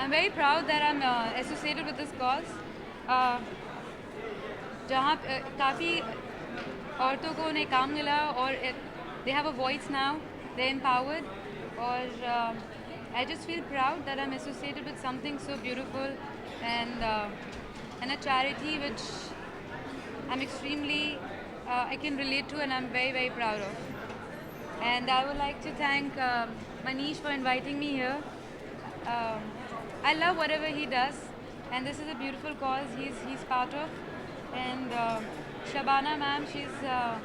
I'm very proud that I'm associated with this cause. जहाँ काफ़ी औरतों को उन्हें काम मिला और they have a voice now, they're empowered. और I just feel proud that I'm associated with something so beautiful and a charity which I'm extremely, I can relate to and I'm very, very proud of. And I would like to thank Manish for inviting me here. I love whatever he does, and this is a beautiful cause he's part of. And Shabana ma'am, she's a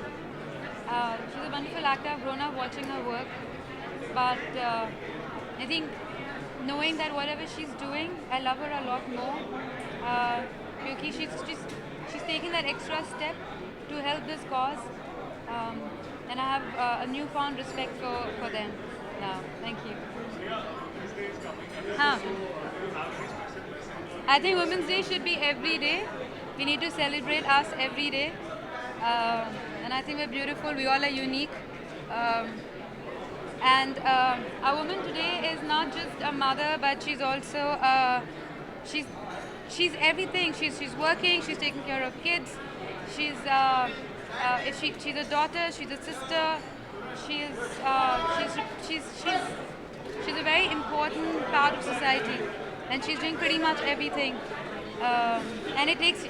wonderful actor. I've grown up watching her work, but I think knowing that whatever she's doing, I love her a lot more. Because she's taking that extra step to help this cause, and I have a newfound respect for them now. Thank you. I think Women's Day should be every day. We need to celebrate us every day, and I think we're beautiful. We all are unique, and a woman today is not just a mother, but she's also she's everything. She's working. She's taking care of kids. She's she's a daughter. She's a sister. She's a very important part of society, and she's doing pretty much everything. And it takes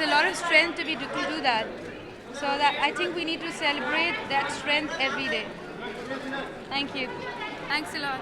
a lot of strength to do that. So that I think we need to celebrate that strength every day. Thank you. Thanks a lot.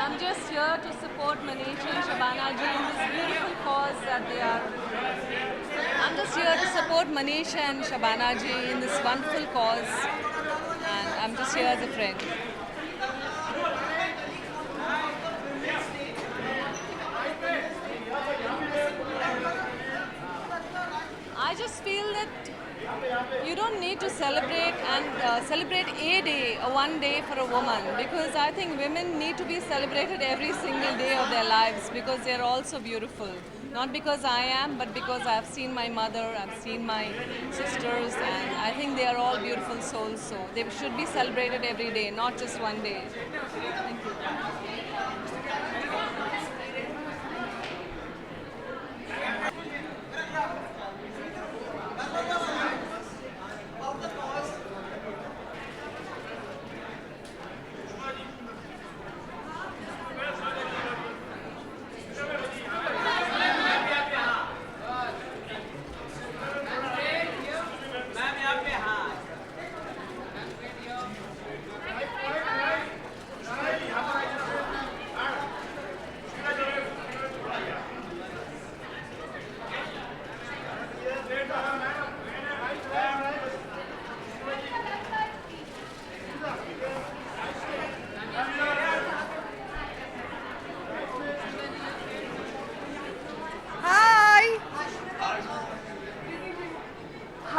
I'm just here to support Manish and Shabana ji in this beautiful cause that they are. I'm just here to support Manish and Shabana ji in this wonderful cause, and I'm just here as a friend. I just feel that you don't need to celebrate a day or one day for a woman, because I think women need to be celebrated every single day of their lives because they are also beautiful. Not because I am, but because I've seen my mother, I've seen my sisters, and I think they are all beautiful souls. So they should be celebrated every day, not just one day.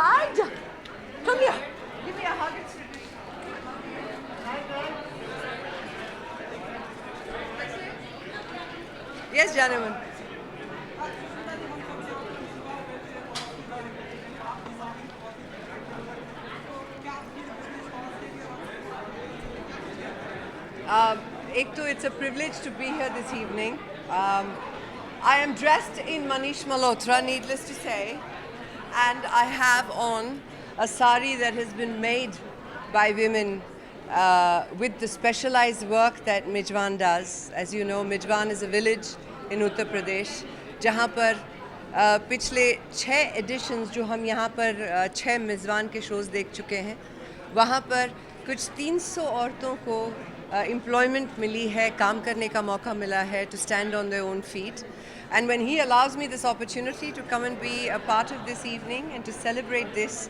Thank you. Come here. Give me a hug. Yes, gentlemen. It's a privilege to be here this evening. I am dressed in Manish Malhotra, needless to say, and I have on a sari that has been made by women with the specialized work that Mijwan does. As you know, Mijwan is a village in Uttar Pradesh, जहाँ पर पिछले 6 editions जो हम यहाँ पर 6 मेज़बान के shows देख चुके हैं, वहाँ पर कुछ 300 औरतों को एम्प्लॉयमेंट मिली है, काम करने का मौका मिला है, to stand on their own feet. And when he allows me this opportunity to come and be a part of this evening and to celebrate this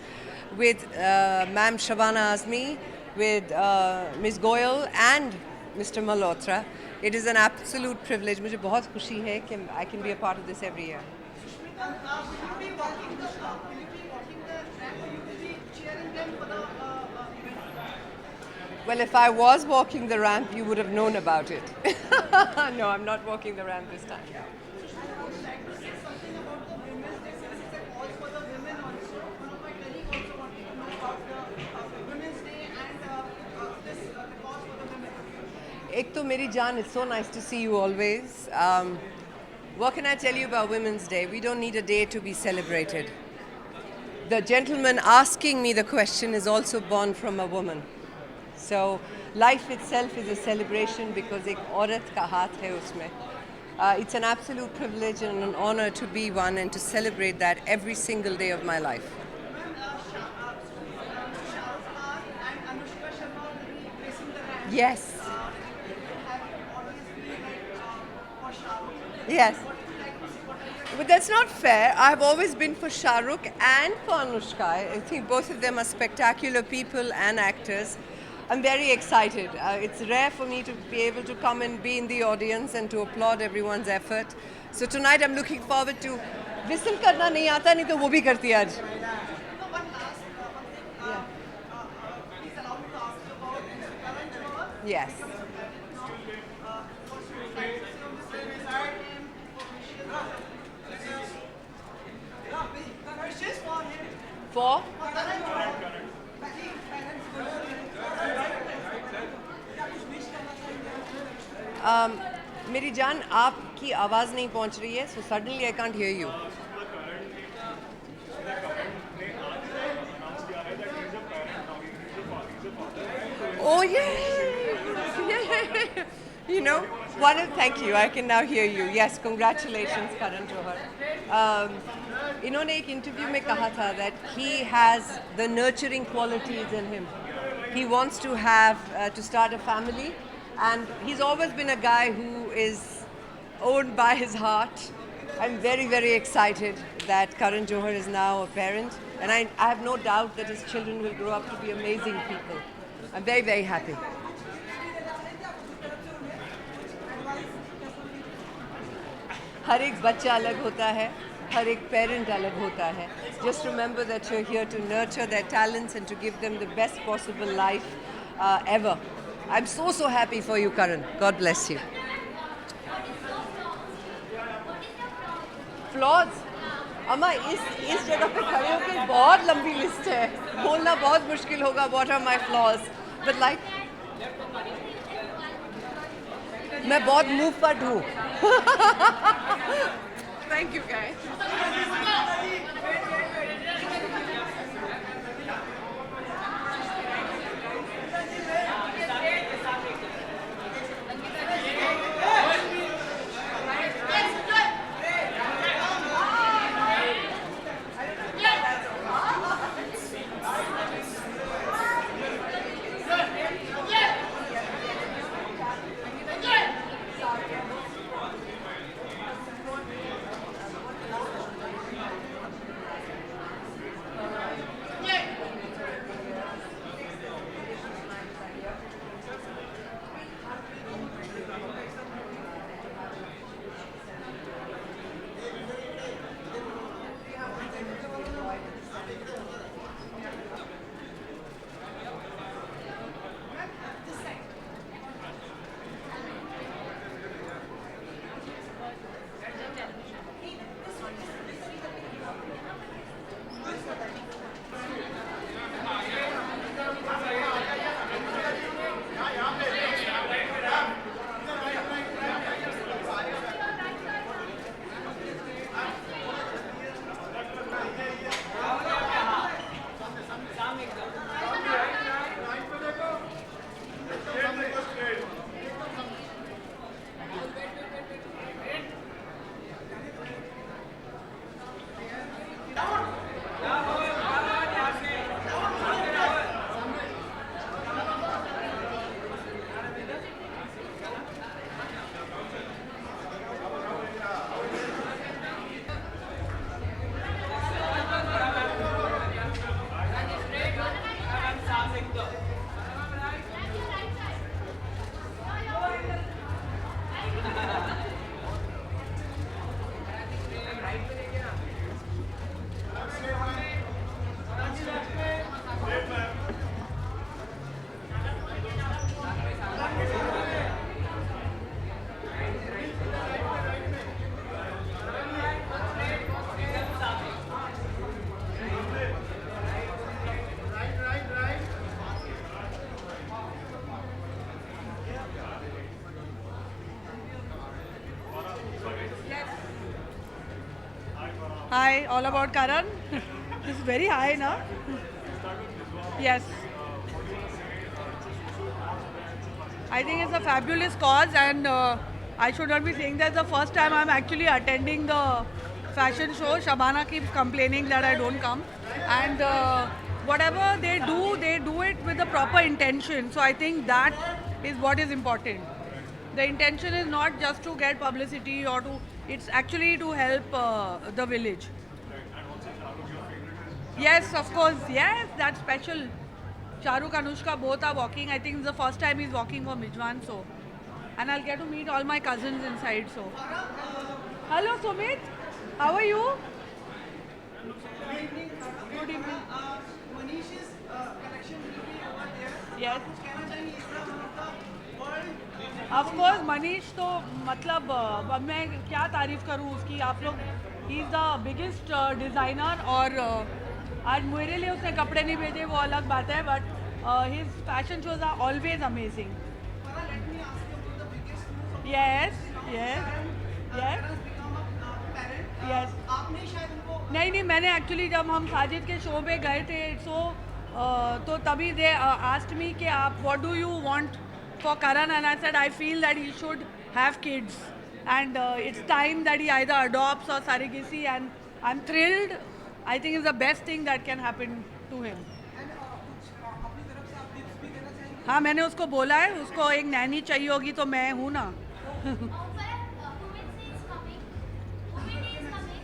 with Ma'am Shabana Azmi, with Ms. Goyal and Mr. Malhotra, it is an absolute privilege. मुझे बहुत खुशी है कि I can be a part of this every year. Well, if I was walking the ramp, you would have known about it. No, I'm not walking the ramp this time. Ek to meri jaan, it's so nice to see you always. What can I tell you about Women's Day? We don't need a day to be celebrated. The gentleman asking me the question is also born from a woman. So life itself is a celebration because ek aurat ka haath hai usme. It's an absolute privilege and an honor to be one and to celebrate that every single day of my life. Yes. Yes. But that's not fair. I've always been for Shah Rukh and for Anushka. I think both of them are spectacular people and actors. I'm very excited. It's rare for me to be able to come and be in the audience and to applaud everyone's effort. So tonight I'm looking forward to whistle karna nahi aata, nahi to wo bhi karti hai aaj. Yes. For? मेरी जान आपकी आवाज़ नहीं पहुंच रही है, so suddenly I can't hear you. Oh yeah. You know, thank you. I can now hear you. Yes, congratulations, Karan Johar. इन्होंने एक इंटरव्यू में कहा था that he has the nurturing qualities in him. He wants to to start a family, and he's always been a guy who is owned by his heart. I'm very, very excited that Karan Johar is now a parent, and I have no doubt that his children will grow up to be amazing people. I'm very, very happy. हर एक बच्चा अलग होता है, हर एक parent अलग होता है. Just remember that you're here to nurture their talents and to give them the best possible life ever. I'm so, so happy for you, Karan. God bless you. Flaws? अम्मा इस जगह पे खड़े होकर बहुत लंबी लिस्ट है. बोलना बहुत मुश्किल होगा. What are my flaws? But like, मैं बहुत move पर हूँ. Thank you, guys. Hi, all about Karan. This is very high, na? Yes. I think it's a fabulous cause, and I should not be saying that the first time I'm actually attending the fashion show. Shabana keeps complaining that I don't come, and whatever they do it with the proper intention. So I think that is what is important. The intention is not just to get publicity or to, it's actually to help the village. Yes, of course. Yes, that's special. Shahrukh, Anushka, both are walking. I think it's the first time he's walking for Mijwan, so. And I'll get to meet all my cousins inside, so. Hello, Sumit. How are you? Good evening. Manish's collection will be over there. Yes. World. Of course, Manish तो मतलब अब मैं क्या तारीफ करूँ उसकी आप लोग he is the biggest designer और आज मेरे लिए उसने कपड़े नहीं भेजे वो अलग बात है but his fashion shows are always amazing. Yes, yes, yes, yes. नहीं मैंने actually जब हम साजिद के शो पे गए थे तो तभी they asked me कि आप what do you want for Karan, and I said I feel that he should have kids and it's time that he either adopts or surrogacy, and I'm thrilled. I think it's the best thing that can happen to him. हाँ मैंने उसको बोला है उसको एक नैनी चाहिए होगी तो मैं हूँ ना.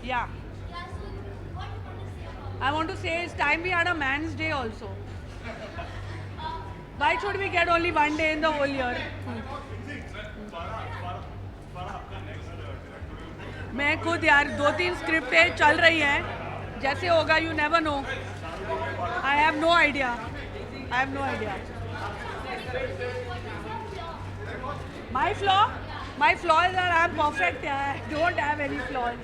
Yeah. I want to say it's time we had a man's day also. Why should we get only one day in the whole year? मैं खुद यार 2-3 स्क्रिप्टें चल रही हैं जैसे होगा you never know. I have no idea. I have no idea. My flaw is that I am perfect. I don't have any flaws.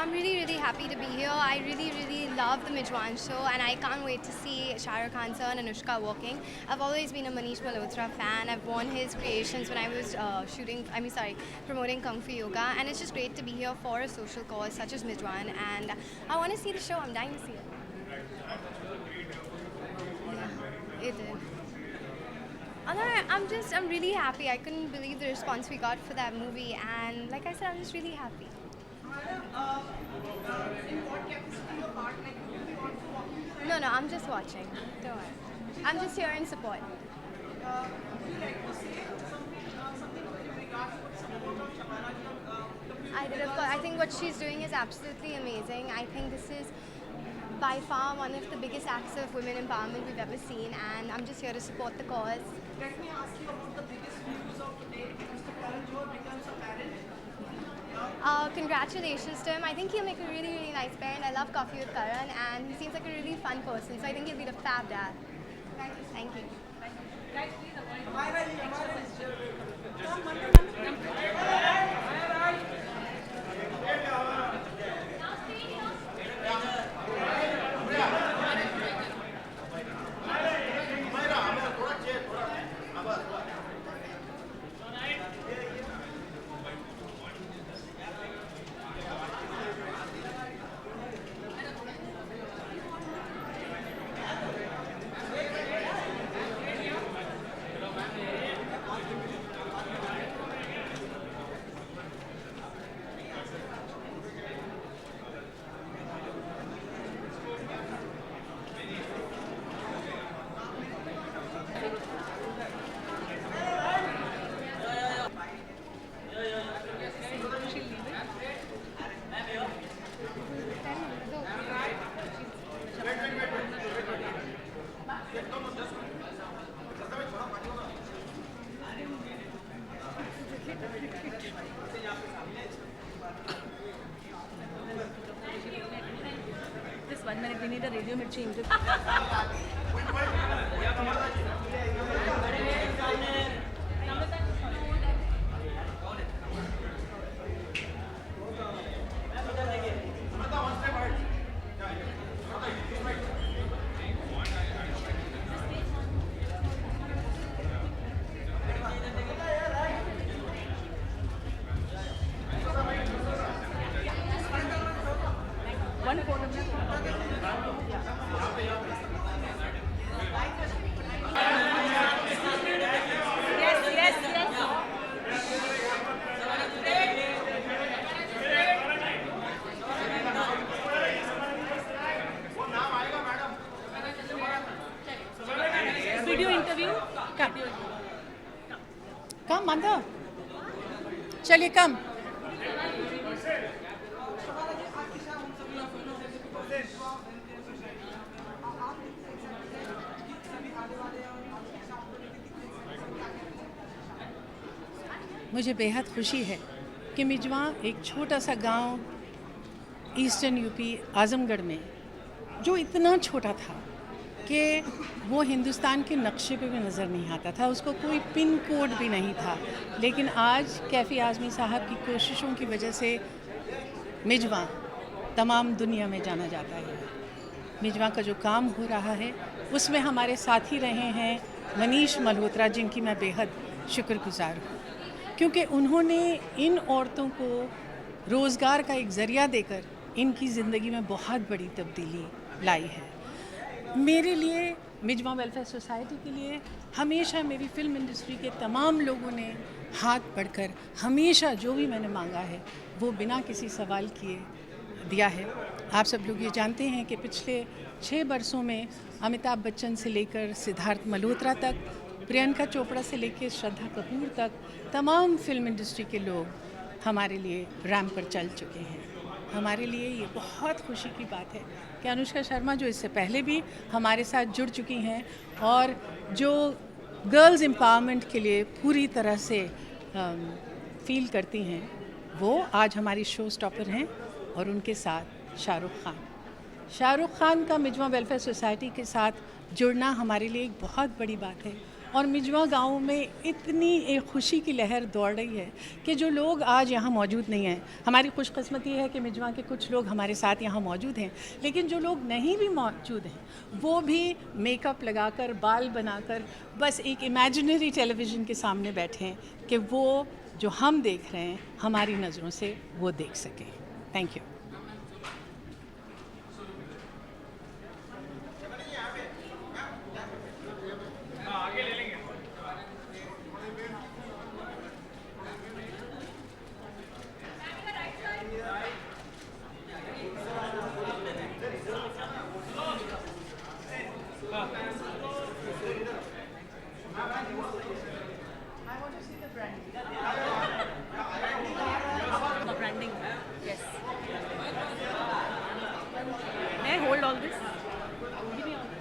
I'm really happy to be here. I really love the Mijwan show, and I can't wait to see Shah Rukh Khan sir and Anushka working. I've always been a Manish Malhotra fan. I've worn his creations when I was promoting Kung Fu Yoga, and it's just great to be here for a social cause such as Mijwan, and I want to see the show. I'm dying to see it. Yeah, it did. I'm really happy. I couldn't believe the response we got for that movie, and like I said, I'm just really happy. No, I'm just watching. Don't worry. I'm just here in support. I did, of course. I think what she's doing is absolutely amazing. I think this is by far one of the biggest acts of women empowerment we've ever seen, and I'm just here to support the cause. Let me ask you about the biggest news of today. Mr. Karan Johar becomes a parent. Congratulations to him. I think he'll make a really nice parent. I love Coffee with Karan, and he seems like a really fun person, so I think he'll be the fab dad. Thank you. मिर्ची इनके one photograph. Yes, yes, yes. Video interview. Come, Manda. चलिए come. मुझे बेहद खुशी है कि मिजवा एक छोटा सा गांव ईस्टर्न यूपी आजमगढ़ में, जो इतना छोटा था कि वो हिंदुस्तान के नक्शे पे भी नज़र नहीं आता था, उसको कोई पिन कोड भी नहीं था, लेकिन आज कैफ़ी आज़मी साहब की कोशिशों की वजह से मिजवा तमाम दुनिया में जाना जाता है। मिजवा का जो काम हो रहा है उसमें हमारे साथी रहे हैं मनीष मल्होत्रा, जिनकी मैं बेहद शुक्रगुजार हूँ, क्योंकि उन्होंने इन औरतों को रोज़गार का एक ज़रिया देकर इनकी ज़िंदगी में बहुत बड़ी तब्दीली लाई है। मेरे लिए, मिजवा वेलफेयर सोसाइटी के लिए हमेशा मेरी फ़िल्म इंडस्ट्री के तमाम लोगों ने हाथ बढ़कर हमेशा जो भी मैंने मांगा है वो बिना किसी सवाल किए दिया है। आप सब लोग ये जानते हैं कि पिछले 6 बरसों में अमिताभ बच्चन से लेकर सिद्धार्थ मल्होत्रा तक, प्रियंका चोपड़ा से लेकर श्रद्धा कपूर तक, तमाम फिल्म इंडस्ट्री के लोग हमारे लिए रैंप पर चल चुके हैं। हमारे लिए ये बहुत खुशी की बात है कि अनुष्का शर्मा, जो इससे पहले भी हमारे साथ जुड़ चुकी हैं और जो गर्ल्स एम्पावरमेंट के लिए पूरी तरह से फील करती हैं, वो आज हमारी शो स्टॉपर हैं। और उनके साथ शाहरुख खान का मिजवा वेलफेयर सोसाइटी के साथ जुड़ना हमारे लिए एक बहुत बड़ी बात है। और मिजवा गाँव में इतनी एक खुशी की लहर दौड़ रही है कि जो लोग आज यहाँ मौजूद नहीं हैं, हमारी खुशकिस्मती है कि मिजवा के कुछ लोग हमारे साथ यहाँ मौजूद हैं, लेकिन जो लोग नहीं भी मौजूद हैं वो भी मेकअप लगाकर, बाल बनाकर बस एक इमेजिनरी टेलीविज़न के सामने बैठे हैं कि वो जो हम देख रहे हैं हमारी नज़रों से वो देख सकें। Thank you. Branding. Yes. May I hold all this? Give me all this.